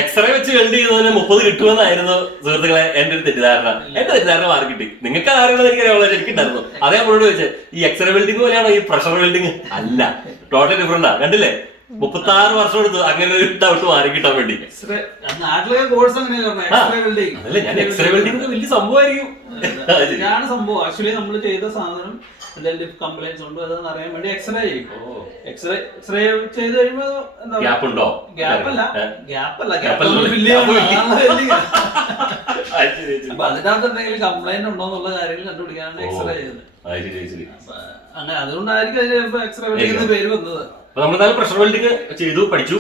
എക്സ്റേ വെച്ച് വെൽഡ് ചെയ്തതിന് 30 കിട്ടുമെന്നായിരുന്നു സുഹൃത്തുക്കളെ എന്റെ ഒരു തെറ്റിദ്ധാരണ. എന്റെ തെറ്റിദ്ധാരണ മാറി കിട്ടി. നിങ്ങൾക്ക് ആരെങ്കിലും എനിക്കറിയാവുള്ള ശരിക്കുണ്ടായിരുന്നു. അതേ നമ്മളോട് ചോദിച്ചത് ഈ എക്സ്റേ വെൽഡിംഗ് പോലെയാണോ ഈ പ്രഷർ വെൽഡിംഗ്? അല്ല, ടോട്ടൽ ഡിഫറെന്റാ. കണ്ടില്ലേ, 36 വർഷം എടുത്തു അങ്ങനെ ഒരു ഡൗട്ട് മാറി കിട്ടാൻ വേണ്ടി. നാട്ടിലെ കോഴ്സ് അങ്ങനെയാണ്. അതല്ല, ഞാൻ എക്സ്റേ വെൽഡിംഗ് വലിയ സംഭവമായിരിക്കും. ഇതാണ് സംഭവം. ആക്ച്വലി നമ്മൾ ചെയ്ത സാധനം എന്തെങ്കിലും കംപ്ലൈന്റ്സ് ഉണ്ടോ അതെന്ന് അറിയാൻ വേണ്ടി എക്സ്റേ ചെയ്യും. എക്സ്റേ ചെയ്ത് കഴിയുമ്പോ എന്താ ഗ്യാപ്പുണ്ടോ? ഗ്യാപ്പല്ല അപ്പൊ അതിനകത്ത് എന്തെങ്കിലും കംപ്ലൈന്റ് ഉണ്ടോ എന്നുള്ള കാര്യങ്ങൾ കണ്ടുപിടിക്കാനാണ് എക്സ്റേ ചെയ്യുന്നത്. അങ്ങനെ അതുകൊണ്ടായിരിക്കും അതിന് ചിലപ്പോ എക്സ്റേ വെൽഡിംഗ് പേര് വന്നത്. പ്രഷർ വെൽഡിംഗ് ചെയ്തു, പഠിച്ചു.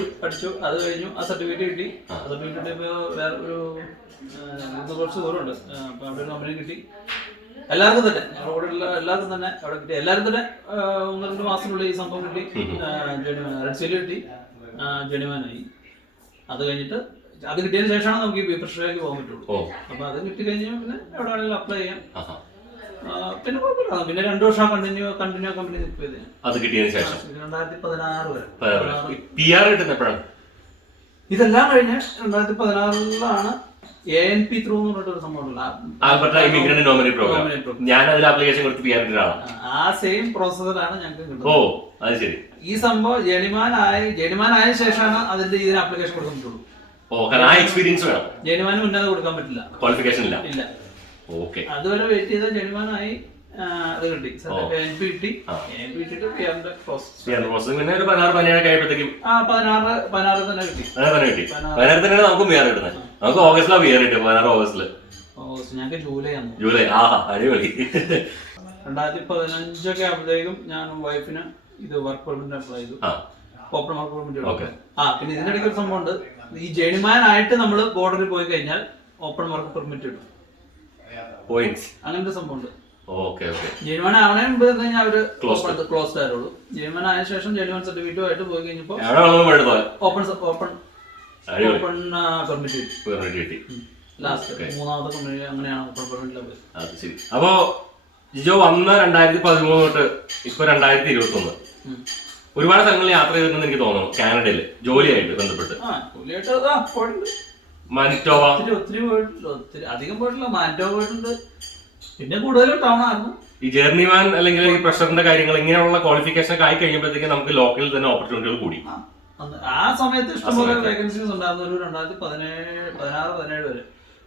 അത് കഴിഞ്ഞു. ആ സർട്ടിഫിക്കറ്റ് കിട്ടി. സർട്ടിഫിക്കറ്റ് കിട്ടിയപ്പോ വേറെ ഒരു കുറച്ച് ദൂരമുണ്ട്. അപ്പൊ അവിടെ ഒരു കമ്പനി കിട്ടി. എല്ലാവർക്കും തന്നെ എല്ലാവർക്കും തന്നെ അവിടെ കിട്ടി. എല്ലാവരും തന്നെ 1-2 മാസത്തിനുള്ളിൽ ഈ സംഭവം കിട്ടി. റെഡ് സീൽ കിട്ടി, ജെനുവാനായി. അത് കഴിഞ്ഞിട്ട് അത് കിട്ടിയതിന് ശേഷമാണ് നമുക്ക് ഈ പ്രഷറിലേക്ക് പോകാൻ പറ്റുള്ളൂ. അപ്പൊ അത് കിട്ടി കഴിഞ്ഞാൽ പിന്നെ എവിടെ വേണമെങ്കിലും അപ്ലൈ ചെയ്യാം. പിന്നെ കുഴപ്പമില്ല. പിന്നെ 2 വർഷം കണ്ടിന്യൂ കമ്പനി നിൽക്കിയത്. അത് കിട്ടിയതിന് ശേഷം 2016 വരെ PR കിട്ടുന്നപ്പോഴാണ്. ഇതെല്ലാം കഴിഞ്ഞ് 2016 ANP ത്രൂ എന്ന് പറഞ്ഞിട്ടൊരു സംഭവം. Alberta immigrant nominee program. ഞാൻ അതിൽ ആപ്ലിക്കേഷൻ കൊടുത്ത് PR ഇട്ടതാണ്. ആ സെയിം പ്രോസസ്സറാണ് ഞങ്ങൾക്ക് കിട്ടുന്നത്. ഓ, അത് ശരി. ഈ സംഭവം ജെനുവാൻ ആയ ശേഷമാണ് അതിന്റെ ഇതിന് ആപ്ലിക്കേഷൻ കൊടുക്കാൻ പറ്റുള്ളൂ. ആ എക്സ്പീരിയൻസ് വേണം. ജെനുവാന് മുന്നേ അത് കൊടുക്കാൻ പറ്റില്ല. ക്വാളിഫിക്കേഷൻ ഇല്ല. ഓക്കെ. അതുവരെ വെയിറ്റ് ചെയ്ത ജെനുവാനായി അത് കിട്ടി. ANP കിട്ടി. ANP കിട്ടിയിട്ട് PRന്റെ പ്രോസസ് പിന്നെ ഒരു 16-17 കഴിയുമ്പോഴത്തേക്കും 16 തന്നെ കിട്ടി. 16 തന്നെയാണ് നമുക്ക് PR കിട്ടുന്നത്. നമുക്ക് ഓഗസ്റ്റിലാണ് PR കിട്ടും. 16 ഓഗസ്റ്റില്. ഞങ്ങൾക്ക് ജൂലൈ. ആഹാ, അടിപൊളി. 2015 ഒക്കെ ആകുമ്പോഴത്തേക്കും ഞാൻ വൈഫിന് ഇത് വർക്ക് പെർമിറ്റ് അപ്ലൈ ചെയ്തു. Open work permit. പിന്നെ ഇതിന്റെ ഇടയ്ക്ക് ഒരു സംഭവം ഉണ്ട്. ഈ ജെനുവാൻ ആയിട്ട് നമ്മൾ ബോർഡറിൽ പോയി കഴിഞ്ഞാൽ ഓപ്പൺ വർക്ക് പെർമിറ്റ് കിട്ടും. അങ്ങനത്തെ സംഭവം ഉണ്ട്. ജെനുവാൻ ആവണേ മുമ്പ് അവര് ക്ലോസ്ഡ് ആയുള്ളൂ. ജെനുവാൻ ആയ ശേഷം ജെനുവാൻ സർട്ടിഫിക്കറ്റുമായിട്ട് പോയി കഴിഞ്ഞപ്പോ ഓപ്പൺ പെർമിറ്റ് കിട്ടി. ലാസ്റ്റ് 3ാമത്തെ കമ്പനി അങ്ങനെയാണ് ഓപ്പൺ പെർമിറ്റ്. അപ്പോ ജിജോ വന്ന 2013 തൊട്ട് ഇപ്പൊ 2021 ഒരുപാട് സ്ഥലങ്ങളിൽ യാത്ര ചെയ്തിട്ടുണ്ടെന്ന് എനിക്ക് തോന്നുന്നു. കാനഡയില് ജോലിയായിട്ട് ബന്ധപ്പെട്ട്. മാനിറ്റോവ ഒത്തിരി പോയിട്ടില്ല. അധികം പോയിട്ടില്ല. മാനിറ്റോവ പോയിട്ടുണ്ട്. പിന്നെ കൂടുതലും ടൗൺ ആയിരുന്നു. ഈ ജേർണിമാൻ അല്ലെങ്കിൽ ഈ പ്രഷറിന്റെ കാര്യങ്ങൾ ഇങ്ങനെയുള്ള ക്വാളിഫിക്കേഷൻ ഒക്കെ ആയി കഴിയുമ്പോഴത്തേക്ക് നമുക്ക് ലോക്കലിൽ തന്നെ ഓപ്പർച്യൂണിറ്റികൾ കൂടി. ആ സമയത്ത് ഇഷ്ടംപോലെ വേക്കൻസീസ് ഉണ്ടായിരുന്നു. ഒരു 2016-17 വരെ.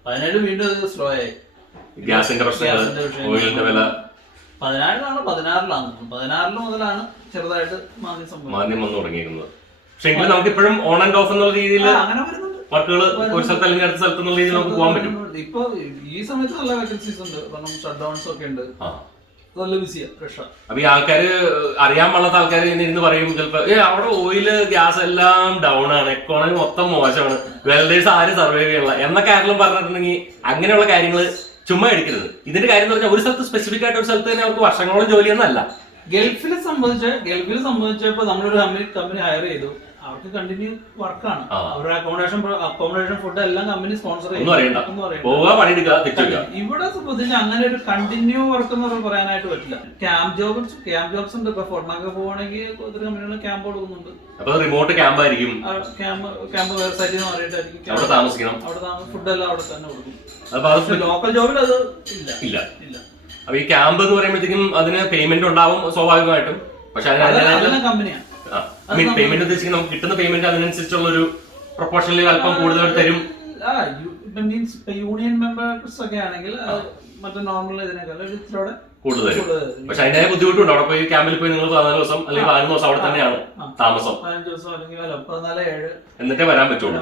17 വീണ്ടും അത് സ്ലോ ആയി. ഗ്യാസിന്റെ പ്രശ്നങ്ങൾ, ഓയിലിന്റെ വില 16 മുതലാണ് ചെറുതായിട്ട് മാന്ദ്യം വന്നു തുടങ്ങിയിരുന്നത്. പക്ഷെ എങ്കിലും നമുക്ക് ഇപ്പോഴും ഓൺ ആൻഡ് ഓഫ് എന്നുള്ള രീതിയിൽ വർക്കുകൾ ഒരു സ്ഥലത്ത് അല്ലെങ്കിൽ അടുത്ത സ്ഥലത്ത് എന്നുള്ള രീതിയിൽ നമുക്ക് പോകാൻ പറ്റും. ഇപ്പൊ ഈ സമയത്ത് നല്ല വേക്കൻസീസ് ഉണ്ട്. കാരണം ഷട്ട് ഡൗൺസ് ഒക്കെ ഉണ്ട്. നല്ല ബിസിയാ. അപ്പൊ ഈ ആൾക്കാര് അറിയാൻ പാടാത്ത ആൾക്കാർ ഇരുന്ന് പറയും ചിലപ്പോ അവിടെ ഓയില് ഗ്യാസ് എല്ലാം ഡൗൺ ആണ്, എക്കോണമി മൊത്തം മോശമാണ്, വെൽഡേഴ്സ് ആരും സർവൈവ് ചെയ്യണില്ല എന്നൊക്കെ ആരെങ്കിലും പറഞ്ഞിട്ടുണ്ടെങ്കിൽ അങ്ങനെയുള്ള കാര്യങ്ങൾ ചുമ്മാ എടുക്കരുത്. ഇതിന്റെ കാര്യം എന്ന് പറഞ്ഞാൽ ഒരു സ്ഥലത്ത് സ്പെസിഫിക് ആയിട്ട് ഒരു സ്ഥലത്ത് തന്നെ അവർക്ക് വർഷങ്ങളോളം ജോലിയൊന്നല്ല. ഗൾഫിലെ സംബന്ധിച്ചപ്പോ നമ്മളൊരു കമ്പനി ഹയർ ചെയ്തു. അവർക്ക് കണ്ടിന്യൂ വർക്കാണ്. അവരുടെ അക്കോമഡേഷൻ ഫുഡ് എല്ലാം കമ്പനി സ്പോൺസർ ചെയ്യും. ഇവിടെ സംബന്ധിച്ച് അങ്ങനെ ഒരു കണ്ടിന്യൂ വർക്ക് എന്ന് പറയാനായിട്ട് പറ്റില്ല. ക്യാമ്പ് ജോബ്സ് ഉണ്ട്. ഇപ്പൊ ഫോറിനൊക്കെ പോവാണെങ്കിൽ ഒത്തിരി കമ്പനികൾ ക്യാമ്പ് കൊടുക്കുന്നുണ്ട്. റിമോട്ട് ക്യാമ്പ് ആയിരിക്കും. ക്യാമ്പ് വെബ്സൈറ്റിൽ നിന്ന് മാറിയിട്ടായിരിക്കും അവിടെ താമസിക്കണം. ഫുഡ് എല്ലാം അവിടെ തന്നെ കൊടുക്കും. ലോക്കൽ ജോബിൽ അത് ഇല്ല. അപ്പൊ ഈ ക്യാമ്പ് എന്ന് പറയുമ്പോഴത്തേക്കും അതിന് പേയ്മെന്റ് ഉണ്ടാവും സ്വാഭാവികമായിട്ടും. പക്ഷെ കമ്പനിയാണ് പേയ്മെന്റ് ഉദ്ദേശിക്കുന്നത് നമുക്ക് കിട്ടുന്ന പേയ്മെന്റ് അതിനനുസരിച്ചുള്ള ഒരു പ്രൊപ്പോർഷനിൽ അല്പം കൂടുതൽ തരും. മീൻസ് യൂണിയൻ മെമ്പേഴ്സ് ഒക്കെ ആണെങ്കിൽ മറ്റേ നോർമൽ ഇതിനേക്കാൾ ഇത്തിരി കൂടുതൽ. പക്ഷെ അതിന്റെ ബുദ്ധിമുട്ടുണ്ട്. അവിടെ പോയി ക്യാമ്പിൽ പോയി നിങ്ങൾ 14 ദിവസം അല്ലെങ്കിൽ 15 ദിവസം അവിടെ തന്നെയാണ് താമസം. 15 ദിവസം അല്ലെങ്കിൽ 14-7 എന്നിട്ടേ വരാൻ പറ്റുള്ളൂ.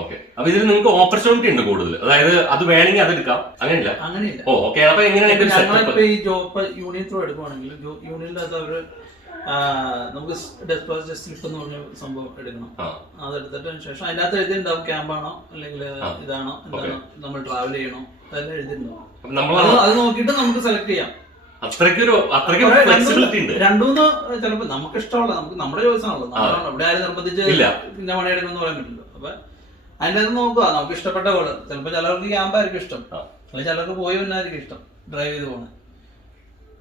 ഓക്കെ. അപ്പൊ ഇതിൽ നിങ്ങൾക്ക് ഓപ്പർച്യൂണിറ്റി ഉണ്ട് കൂടുതൽ. അതായത് അത് വേണമെങ്കിൽ അത് എടുക്കാം. അങ്ങനെയില്ല. ഓക്കെ. അപ്പൊ എങ്ങനെയാണ് ഈ ജോബ് യൂണിയൻ ത്രൂ എടുക്കുവാണെങ്കിൽ യൂണിയനിന്റെ അകത്ത് അവര് നമുക്ക് ഡെപ്പോസിറ്റ് സ്ലിപ്പ് എന്ന് പറഞ്ഞ സംഭവം എടുക്കണം. അതെടുത്തിട്ട് ശേഷം അതിനകത്ത് എഴുതിയിട്ടുണ്ടാവും ക്യാമ്പാണോ അല്ലെങ്കിൽ ഇതാണോ എന്താണോ നമ്മൾ ട്രാവൽ ചെയ്യണോ അതെല്ലാം എഴുതിയിട്ടുണ്ടാവും. അത് നോക്കിയിട്ട് നമുക്ക് സെലക്ട് ചെയ്യാം. രണ്ടൂന്ന് ചിലപ്പോ നമുക്ക് ഇഷ്ടമുള്ള നമ്മുടെ ചോയ്സ് ആണല്ലോ. ഇവിടെ ആരും നിർബന്ധിച്ച് പിന്നെ പണിയെടുക്കുമെന്ന് പറയാൻ പറ്റില്ല. അപ്പൊ അതിൻ്റെ അത് നോക്കുക. നമുക്ക് ഇഷ്ടപ്പെട്ട പോലെ ചിലപ്പോ ചിലർക്ക് ക്യാമ്പായിരിക്കും ഇഷ്ടം, അല്ലെങ്കിൽ ചിലർക്ക് പോയി വന്നായിരിക്കും ഇഷ്ടം ഡ്രൈവ് ചെയ്ത് പോകണം.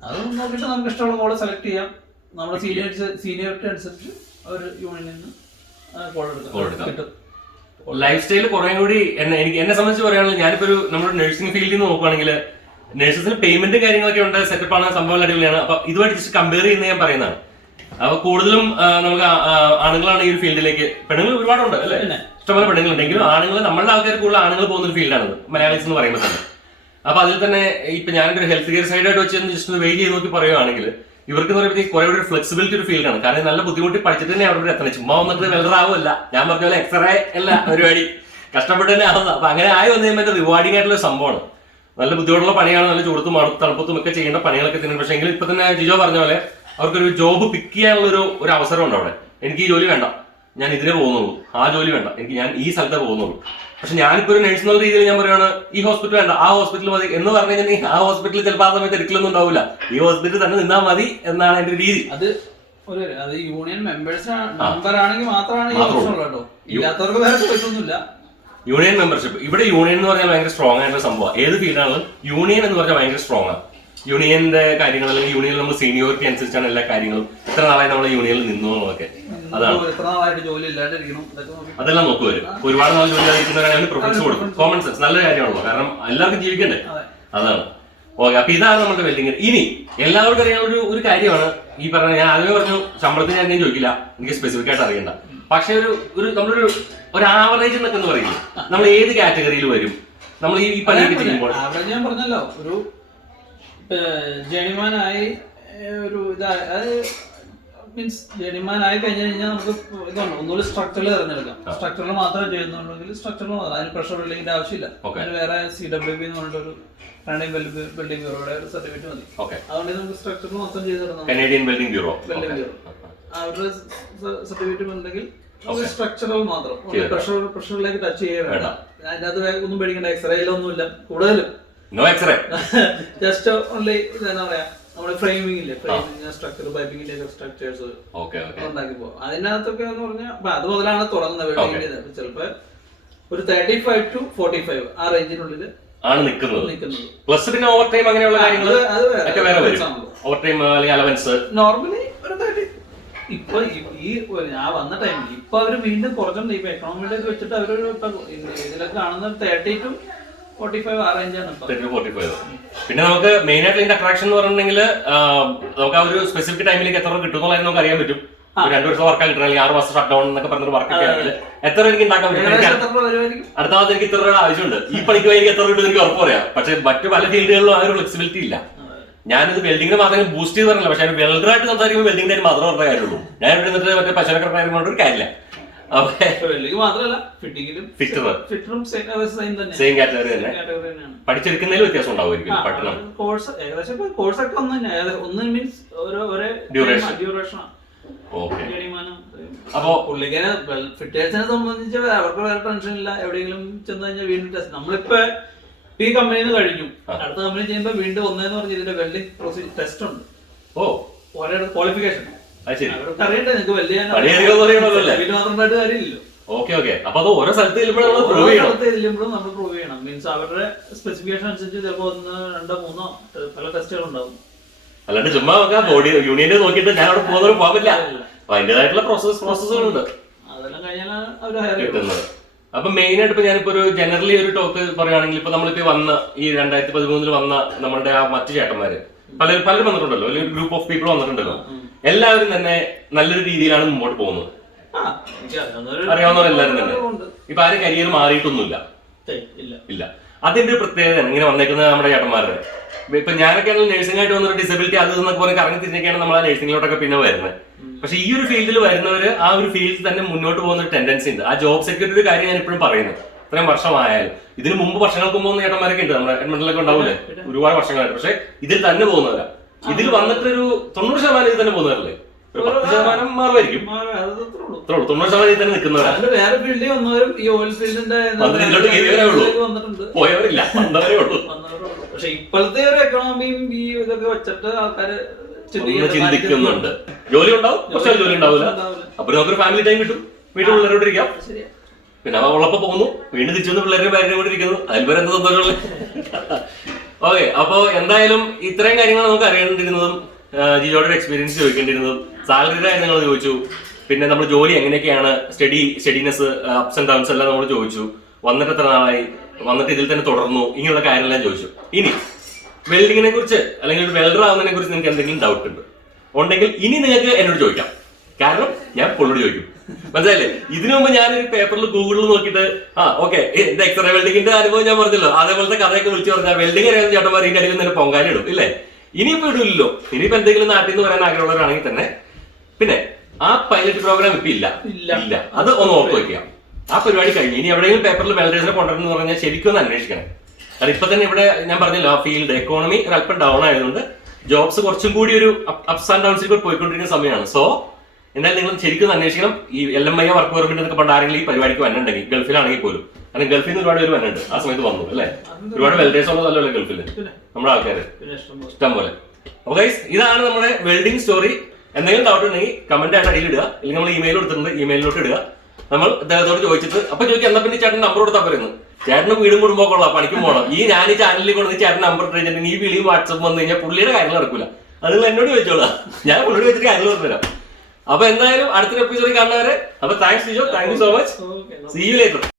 അത് നോക്കിയിട്ട് നമുക്ക് ഇഷ്ടമുള്ള പോലെ സെലക്ട് ചെയ്യാം. നമ്മുടെ സീനിയോറിറ്റി അനുസരിച്ച് ഒരു യൂണിയനിൽ നിന്ന് കിട്ടും. ലൈഫ് സ്റ്റൈൽ കുറെ കൂടി എന്നെ സംബന്ധിച്ച് പറയുകയാണെങ്കിൽ ഞാനിപ്പോ ഒരു നമ്മുടെ നഴ്സിംഗ് ഫീൽഡിൽ നിന്ന് നോക്കുകയാണെങ്കിൽ നഴ്സസിന് പേയ്മെന്റ് കാര്യങ്ങളൊക്കെ ഉണ്ട്, സെറ്റപ്പ് ആണ്, സംഭവം അടിപൊളിയാണ്. അപ്പൊ ഇതുമായിട്ട് ജസ്റ്റ് കമ്പയർ ചെയ്യുന്ന ഞാൻ പറയുന്നതാണ്. അപ്പൊ കൂടുതലും നമുക്ക് ആണുങ്ങളാണ് ഈ ഒരു ഫീൽഡിലേക്ക്, പെണ്ണുങ്ങൾ ഒരുപാടുണ്ട് അല്ലെ, ഇഷ്ടംപോലെ പെണ്ണുങ്ങളുണ്ടെങ്കിലും ആണുങ്ങൾ, നമ്മളുടെ ആൾക്കാർ കൂടുതൽ ആണുങ്ങൾ പോകുന്ന ഒരു ഫീൽഡാണ് മലയാളീസ് എന്ന് പറയുമ്പോൾ തന്നെ. അപ്പൊ അതിൽ തന്നെ ഇപ്പൊ ഞാനൊരു ഹെൽത്ത് കെയർ സൈഡായിട്ട് വെച്ച് ജസ്റ്റ് ഒന്ന് വെയിറ്റ് ചെയ്ത് നോക്കി പറയുവാണെങ്കിൽ ഇവർക്ക് എന്ന് പറയുമ്പോൾ കുറെ കൂടി ഫ്ലെക്സിബിലിറ്റി ഒരു ഫീൽഡാണ്. കാരണം നല്ല ബുദ്ധിമുട്ടി പഠിച്ചിട്ട് തന്നെ അവിടെ എത്തണം. ചുമ്മാ വന്നിട്ട് വെള്ളറാവുമല്ല, ഞാൻ പറഞ്ഞ പോലെ എക്സ്റേ അല്ല പരിപാടി, കഷ്ടപ്പെട്ട് തന്നെ ആവുന്നത്. അപ്പൊ അങ്ങനെ ആയി വന്നു കഴിയുമ്പോൾ റിവാർഡിംഗ് ആയിട്ടുള്ള സംഭവമാണ്. നല്ല ബുദ്ധിമുട്ടുള്ള പണിയാണ്, നല്ല ചൂടത്തും തണുപ്പത്തും ഒക്കെ ചെയ്യേണ്ട പണികളൊക്കെ തന്നെ. പക്ഷേ എങ്കിൽ ഇപ്പൊ തന്നെ ജിജോ പറഞ്ഞ പോലെ അവർക്കൊരു ജോബ് പിക്ക് ചെയ്യാനുള്ള ഒരു അവസരം ഉണ്ട് അവിടെ. എനിക്ക് ഈ ജോലി വേണ്ട, ഞാൻ ഇതിനെ പോകുന്നുള്ളൂ, ആ ജോലി വേണ്ട, ഞാൻ ഈ സ്ഥലത്തേ പോകുന്നുള്ളൂ. പക്ഷെ ഞാനിപ്പോ ഒരു നഴ്സ് എന്നുള്ള രീതിയിൽ ഞാൻ പറയുകയാണ്, ഈ ഹോസ്പിറ്റൽ വേണ്ട, ആ ഹോസ്പിറ്റൽ മതി എന്ന് പറഞ്ഞു കഴിഞ്ഞാൽ ആ ഹോസ്പിറ്റലിൽ ചിലപ്പോൾ ആ സമയത്ത് എടുക്കലൊന്നും ഉണ്ടാവില്ല, ഈ ഹോസ്പിറ്റലിൽ തന്നെ നിന്നാൽ മതി എന്നാണ് എന്റെ രീതി. അത് യൂണിയൻ മെമ്പേഴ്സ് മെമ്പർ ആണെങ്കിൽ മാത്രമാണ് ഈ ഓപ്ഷൻ ഉള്ളത് കേട്ടോ. ഇല്ലാത്തവർക്ക് വേറെ ചോയ്സൊന്നുമില്ല. യൂണിയൻ മെമ്പർഷിപ്പ് ഇവിടെ യൂണിയൻ എന്ന് പറഞ്ഞാൽ ഭയങ്കര സ്ട്രോങ് ആയിട്ടുള്ള സംഭവം. ഏത് ഫീൽഡാണെങ്കിലും യൂണിയൻ എന്ന് പറഞ്ഞാൽ ഭയങ്കര സ്ട്രോങ് ആണ്. യൂണിയന്റെ കാര്യങ്ങൾ അല്ലെങ്കിൽ യൂണിയനിൽ നമ്മൾ സീനിയോറിറ്റി അനുസരിച്ചാണ് എല്ലാ കാര്യങ്ങളും. ഇത്ര നാളായി നമ്മൾ യൂണിയനിൽ നിന്നോളൊക്കെ അതാണ് അതെല്ലാം നോക്കി വരും. ഒരുപാട് നാൾ ജോലി ആയിരിക്കുന്നവരാണ് പ്രിഫറൻസ് കൊടുക്കും. കോമൺ സെൻസ് നല്ല കാര്യമാണല്ലോ, കാരണം എല്ലാവർക്കും ജീവിക്കണ്ടേ, അതാണ്. ഓക്കെ, അപ്പൊ ഇതാണ് നമ്മുടെ വെൽഡിങ്. ഇനി എല്ലാവർക്കും അറിയാനുള്ള ഒരു കാര്യമാണ് ഈ പറഞ്ഞ, ഞാൻ ആദ്യമേ പറഞ്ഞു ശമ്പളത്തിന് ഞാൻ ചോദിക്കില്ല, എനിക്ക് സ്പെസിഫിക് ആയിട്ട് അറിയണ്ട. പക്ഷെ നമ്മളൊരു ആവറേജ് എന്നൊക്കെ എന്ന് പറയില്ലേ, നമ്മൾ ഏത് കാറ്റഗറിയിൽ വരും നമ്മൾ ഈ പണിയൊക്കെ ചെയ്യുമ്പോൾ? ആവറേജ് ഞാൻ പറഞ്ഞല്ലോ, ഒരു ജേണിമാനായി ഒരു മീൻസ് ജേണിമാനായി കഴിഞ്ഞു കഴിഞ്ഞാൽ നമുക്ക് ഇതുണ്ട്, ഒന്നുകൂടി സ്ട്രക്ചറിൽ തിരഞ്ഞെടുക്കാം. സ്ട്രക്ചറിൽ മാത്രമേ ചെയ്യുന്നുണ്ടെങ്കിൽ സ്ട്രക്ചറിൽ മാത്രം, അതിന് പ്രഷർ ബിൽഡിങ്ങിന്റെ ആവശ്യമില്ല. അതിന് വേറെ CWB എന്ന് പറഞ്ഞിട്ടൊരു ബിൽഡിംഗ് ബ്യൂറോയുടെ ഒരു സർട്ടിഫിക്കറ്റ് മതി. അതുകൊണ്ട് നമുക്ക് സ്ട്രക്ചറിൽ മൊത്തം ചെയ്ത് തരണം. കനേഡിയൻ ബിൽഡിംഗ് ബ്യൂറോ അവരുടെ സർട്ടിഫിക്കറ്റ് ഉണ്ടെങ്കിൽ സ്ട്രക്ചറൽ മാത്രം, പ്രഷറിലേക്ക് ടച്ച് ചെയ്യാൻ വേണ്ട. അതിനകത്ത് ഒന്നും പേടിക്കേണ്ട, എക്സ്റേയിലൊന്നുമില്ല കൂടുതലും. നോ എക്സ്റേ, ജസ്റ്റ് ഓൺലി എന്താ പറയാ, നമ്മുടെ ഫ്രെയിമിംഗ് ഇല്ലേ, ഫ്രെയിമിംഗ് സ്ട്രക്ചർ, പൈപ്പിംഗിന്റെ ഒക്കെ സ്ട്രക്ചേഴ്സ് ഉണ്ടാക്കി പോകും. അതിനകത്തൊക്കെ എന്ന് പറഞ്ഞാൽ അത് മുതലാണ് തുടങ്ങുന്നത്. ചിലപ്പോ ഒരു 35 to 45 ആ റേഞ്ചിനുള്ളിൽ ആണ് നിൽക്കുന്നത്. പ്ലസ് പിന്നെ ഓവർ ടൈം അങ്ങനെയുള്ള കാര്യങ്ങൾ ഓവർ ടൈം അല്ലെങ്കിൽ അലവൻസ് നോർമലി ഒരു 30. ഇപ്പൊ ഈ ഞാൻ വന്ന ടൈമിൽ ഇപ്പൊ അവര് വീണ്ടും കുറച്ചുണ്ട്. ഇപ്പൊ എക്കണോമിയിലേക്ക് വെച്ചിട്ട് അവരൊരു ഇതിലൊക്കെ കാണുന്ന 30 to 45 ആ റേഞ്ചാണ്. പിന്നെ നമുക്ക് മെയിൻ ആയിട്ട് ഇതിന്റെ അട്രാക്ഷൻ എന്ന് പറഞ്ഞിട്ടുണ്ടെങ്കിൽ നമുക്ക് ആ ഒരു സ്പെസിഫിക് ടൈമിലേക്ക് എത്ര കിട്ടുന്നുള്ളത് നമുക്ക് അറിയാൻ പറ്റും. 2 വർഷം വർക്ക് കിട്ടണം, അല്ലെങ്കിൽ 6 മാസം ഷട്ട് ഡൗൺ എന്നൊക്കെ പറഞ്ഞൊരു വർക്ക് ഒക്കെ ആണെങ്കിൽ എത്ര എനിക്ക് ഉണ്ടാക്കാൻ പറ്റും. അടുത്ത മാസം എനിക്ക് ഇത്ര രൂപയുടെ ആവശ്യമുണ്ട്, ഈ പണിക്ക് എനിക്ക് എത്ര കിട്ടും എനിക്ക് ഉറപ്പ് പറയാം. പക്ഷെ മറ്റു പല ഫീൽഡുകളിലും ആ ഒരു ഫ്ലെക്സിബിലിറ്റി ഇല്ല. ഞാനിത് വെൽഡിങ്ങിന് മാത്രമേ ബൂസ്റ്റ് ചെയ്ത് പറഞ്ഞില്ല, പക്ഷെ വെൽഡറായിട്ട് സംസാരിക്കുമ്പോൾ വെൽഡിങ്ങിന് മാത്രമേ പറഞ്ഞ കാര്യമുള്ളൂ. ഞാൻ ഇവിടെ നിന്നിട്ട് മറ്റേ പശുനൊക്കെ കാര്യം കൊണ്ട് ഒരു കാര്യമില്ല. സെയിം കാറ്റഗറി തന്നെ, പഠിച്ചെടുക്കുന്നതിൽ വ്യത്യാസം ഉണ്ടാവുമായിരിക്കും. പഠനം കോഴ്സൊക്കെ ഒന്ന് മീൻസ് ഡ്യൂറേഷൻ. അപ്പൊ പുള്ളിക്കാരെ ഫിറ്റേഴ്സിനെ സംബന്ധിച്ച് അവർക്ക് വേറെ ടെൻഷൻ ഇല്ല. എവിടെയെങ്കിലും ചെന്ന് കഴിഞ്ഞാൽ വീണ്ടും ടെസ്റ്റ്, നമ്മളിപ്പോ ഈ കമ്പനിയിൽ നിന്ന് കഴിഞ്ഞു, അടുത്ത കമ്പനി ചെയ്യുമ്പോൾ വീണ്ടും ഒന്നേന്ന് പറഞ്ഞ ഇതിന്റെ വെൽഡിംഗ് പ്രൊസീജിയർ ടെസ്റ്റ് ഉണ്ട്. ഓരോ ക്വാളിഫിക്കേഷൻ അവർക്ക് അറിയണ്ടേ, നിങ്ങൾക്ക് വെൽഡ് ചെയ്യാൻ മാത്രമായിട്ട് കാര്യമില്ലല്ലോ. അപ്പൊ അത് ഓരോ സ്ഥലത്ത് ചെല്ലുമ്പോഴും നമ്മൾ പ്രൂവ് ചെയ്യണം. മീൻസ് അവരുടെ സ്പെസിഫിക്കേഷൻ അനുസരിച്ച് ചിലപ്പോ 1, 2, 3 പല ടെസ്റ്റുകൾ ഉണ്ടാവും. അല്ലാണ്ട് ചുമ്മാ ബോഡി യൂണിയനെ നോക്കിയിട്ട് ഞാൻ അവിടെ പോകുന്നവർ പോകില്ല. അപ്പൊ അതിന്റേതായിട്ടുള്ള പ്രോസസ്സുകളുണ്ട് അതെല്ലാം കഴിഞ്ഞാലാണ് അവർ കിട്ടുന്നത്. അപ്പൊ മെയിൻ ആയിട്ട് ഇപ്പൊ ഞാനിപ്പോ ഒരു ജനറലി ഒരു ടോക്ക് പറയുകയാണെങ്കിൽ, ഇപ്പൊ നമ്മളിപ്പോ വന്ന ഈ 2013 വന്ന നമ്മുടെ ആ മറ്റു ചേട്ടന്മാര് പലരും വന്നിട്ടുണ്ടല്ലോ, അല്ലെങ്കിൽ ഒരു ഗ്രൂപ്പ് ഓഫ് പീപ്പിൾ വന്നിട്ടുണ്ടല്ലോ. എല്ലാവരും തന്നെ നല്ലൊരു രീതിയിലാണ് മുമ്പോട്ട് പോകുന്നത്. അറിയാവുന്നവരെല്ലാരും തന്നെ ഇപ്പൊ ആരും കരിയർ മാറിയിട്ടൊന്നുമില്ല. ഇല്ല, അതിന്റെ ഒരു പ്രത്യേകത ഇങ്ങനെ വന്നേക്കുന്നത് നമ്മുടെ ചേട്ടന്മാരുടെ. ഇപ്പൊ ഞാനൊക്കെ നഴ്സിംഗ് ആയിട്ട് വന്നൊരു ഡിസബിലിറ്റി അത് എന്നൊക്കെ പറഞ്ഞ് കറങ്ങി തിരിഞ്ഞൊക്കെയാണ് നമ്മൾ ആ നഴ്സിംഗിലോട്ടൊക്കെ പിന്നെ വരുന്നത്. പക്ഷെ ഈ ഒരു ഫീൽഡിൽ വരുന്നവര് ആ ഒരു ഫീൽഡിൽ തന്നെ മുന്നോട്ട് പോകുന്ന ഒരു ടെൻഡൻസി ഉണ്ട്. ആ ജോബ് സെക്യൂരിറ്റി കാര്യം ഞാൻ ഇപ്പോഴും പറയുന്നത്. ഇത്രയും വർഷമായാലും ഇതിന് മുമ്പ് വർഷങ്ങൾക്ക് പോകുന്ന ചേട്ടന്മാരൊക്കെ ഉണ്ട്, നമ്മുടെ എഡ്മണ്ടലൊക്കെ ഉണ്ടാവില്ലേ, ഒരുപാട് വർഷങ്ങളായിട്ട്. പക്ഷെ ഇതിൽ തന്നെ പോകുന്നവരാ. ഇതിൽ വന്നിട്ടൊരു 90% ഇതിൽ തന്നെ പോകുന്നവരല്ലേ, 10% മാറുമായിരിക്കും. 90% ഇതിൽ തന്നെ നിൽക്കുന്നവരാണ്. വേറെ ഫീൽഡിൽ വന്നവരും ഈ ഓയിൽ ഫീൽഡിന്റെ പോയവരില്ല, വന്നവരേ ഉള്ളൂ. പക്ഷെ ഇപ്പോഴത്തെ ഒരു എക്കണോമിയും ഈ ഇതൊക്കെ വെച്ചിട്ട് ആൾക്കാര് ചിന്തിക്കുന്നുണ്ട്. ജോലി ഉണ്ടാവും, പക്ഷെ ജോലി ഉണ്ടാവില്ല. അപ്പൊ നമുക്കൊരു ഫാമിലി ടൈം കിട്ടും, വീട്ടിൽ പിള്ളേരോട് ഇരിക്കാം. പിന്നെ അവ ഉള്ളപ്പോ പോകുന്നു, വീണ്ടും തിരിച്ചു വന്ന് പിള്ളേരുടെ ഭാര്യ കൂടെ ഇരിക്കുന്നു. അതിൽ വരെ എന്താ സന്തോഷമുള്ളത്. ഓക്കെ, അപ്പൊ എന്തായാലും ഇത്രയും കാര്യങ്ങൾ നമുക്ക് അറിയേണ്ടിരുന്നതും ജിജോയുടെ എക്സ്പീരിയൻസ് ചോദിക്കേണ്ടിരുന്നതും സാലറിയുടെ കാര്യങ്ങൾ ചോദിച്ചു. പിന്നെ നമ്മൾ ജോലി എങ്ങനെയൊക്കെയാണ്, സ്റ്റഡിനെസ്, അപ്സ് ആൻഡ് ഡൗൺസ് എല്ലാം നമ്മൾ ചോദിച്ചു. വന്നിട്ട് എത്ര നാളായി, വന്നിട്ട് ഇതിൽ തന്നെ തുടർന്നു, ഇങ്ങനെയുള്ള കാര്യങ്ങളെല്ലാം ചോദിച്ചു. ഇനി വെൽഡിങ്ങിനെ കുറിച്ച് അല്ലെങ്കിൽ ഒരു വെൽഡർ ആവുന്നതിനെ കുറിച്ച് നിങ്ങൾക്ക് എന്തെങ്കിലും ഡൗട്ട് ഉണ്ട്? ഉണ്ടെങ്കിൽ ഇനി നിങ്ങൾക്ക് എന്നോട് ചോദിക്കാം. കാരണം ഞാൻ പുള്ളോട് ചോദിക്കും. മനസ്സിലായില്ലേ? ഇതിനു മുമ്പ് ഞാനൊരു പേപ്പറിൽ ഗൂഗിളിൽ നോക്കിയിട്ട് ഓക്കെ ഇത് എക്സ്റേ വെൽഡിങ്ങിന്റെ അനുഭവം ഞാൻ പറഞ്ഞല്ലോ, അതേപോലത്തെ കഥയൊക്കെ വിളിച്ചു പറഞ്ഞാൽ വെൽഡിങ് അറിയാവുന്ന ചേട്ടന്മാർ ഇതിന്റെ അടിയിൽ തന്നെ പൊങ്കാല ഇടും ഇല്ലേ? ഇനിയിപ്പോ ഇടില്ലല്ലോ. ഇനിയിപ്പോ എന്തെങ്കിലും നാട്ടിൽ നിന്ന് വരാൻ ആഗ്രഹമുള്ളവരാണെങ്കിൽ തന്നെ. പിന്നെ ആ പൈലറ്റ് പ്രോഗ്രാം ഇപ്പൊ ഇല്ല. അത് ഒന്ന് ഓർത്ത് വയ്ക്കുക. ആ പരിപാടി കഴിഞ്ഞ് ഇനി എവിടെയെങ്കിലും പേപ്പറിൽ വെൽഡേഴ്സിനെ കൊണ്ടുവരണം പറഞ്ഞാൽ ശരിക്കും ഒന്ന് അന്വേഷിക്കണം. കാരണം ഇപ്പൊ തന്നെ ഇവിടെ ഞാൻ പറഞ്ഞല്ലോ, ആ ഫീൽഡ് എക്കോണമി അല്പം ഡൗൺ ആയതുകൊണ്ട് ജോബ്സ് കുറച്ചും കൂടി ഒരു അപ്സ് ആൻഡ് ഡൗൺസിലേക്ക് പോയിക്കൊണ്ടിരിക്കുന്ന സമയമാണ്. സോ എന്നാൽ നിങ്ങൾ ശരിക്കും അന്വേഷിക്കണം. ഈ LMI വർക്ക് പെർമിറ്റ് എന്നൊക്കെ പണ്ട് ആരെങ്കിലും ഈ പരിപാടിക്ക് വന്നിട്ടുണ്ടെങ്കിൽ, ഗൾഫിലാണെങ്കിൽ പോലും. കാരണം ഗൾഫിൽ നിന്ന് ഒരുപാട് പേര് വന്നിട്ടുണ്ട് ആ സമയത്ത് വന്നു അല്ലേ? ഒരുപാട് വെൽഡേഴ്സ് ഉള്ളതല്ലോ ഗൾഫിൽ നമ്മുടെ ആൾക്കാര് ഇഷ്ടം പോലെ. അപ്പൊ ഗൈസ് ഇതാണ് നമ്മുടെ വെൽഡിംഗ് സ്റ്റോറി. എന്തെങ്കിലും ഡൗട്ട് ഉണ്ടെങ്കിൽ കമന്റ് ആയിട്ട് അടിയിൽ ഇടുക, അല്ലെങ്കിൽ നമ്മൾ ഇമെയിൽ കൊടുത്തിട്ടുണ്ട് ഇമെയിലോട്ട് ഇടുക. നമ്മൾ അദ്ദേഹത്തോട് ചോദിച്ചിട്ട് അപ്പൊ ചോദിക്കുക എന്നാ പിന്നെ ചേട്ടൻ നമ്പർ കൊടുത്താൽ പറയുന്നത്. ചേട്ടന് വീടും കുടുംബമൊക്കെ ഉള്ള പണിക്കും പോകണം. ഞാൻ ഈ ചാനലിൽ കൊണ്ട് ചേട്ടൻ നമ്പർ ഇട്ടിട്ടുണ്ടെങ്കിൽ ഈ വിളിയും വാട്സപ്പ് വന്നു കഴിഞ്ഞാൽ പുള്ളിയുടെ കാര്യങ്ങൾ നടക്കൂല. അത് നിങ്ങൾ എന്നോട് ചോദിച്ചോളാം, ഞാൻ പുള്ളിയോട് വെച്ചിട്ട് കാര്യങ്ങൾ പറഞ്ഞുതരാം. അപ്പൊ എന്തായാലും അടുത്തൊരു എപ്പിസോഡിൽ കാണുന്നവരെ. അപ്പൊ thanks Jijo, thank you so much. See you later.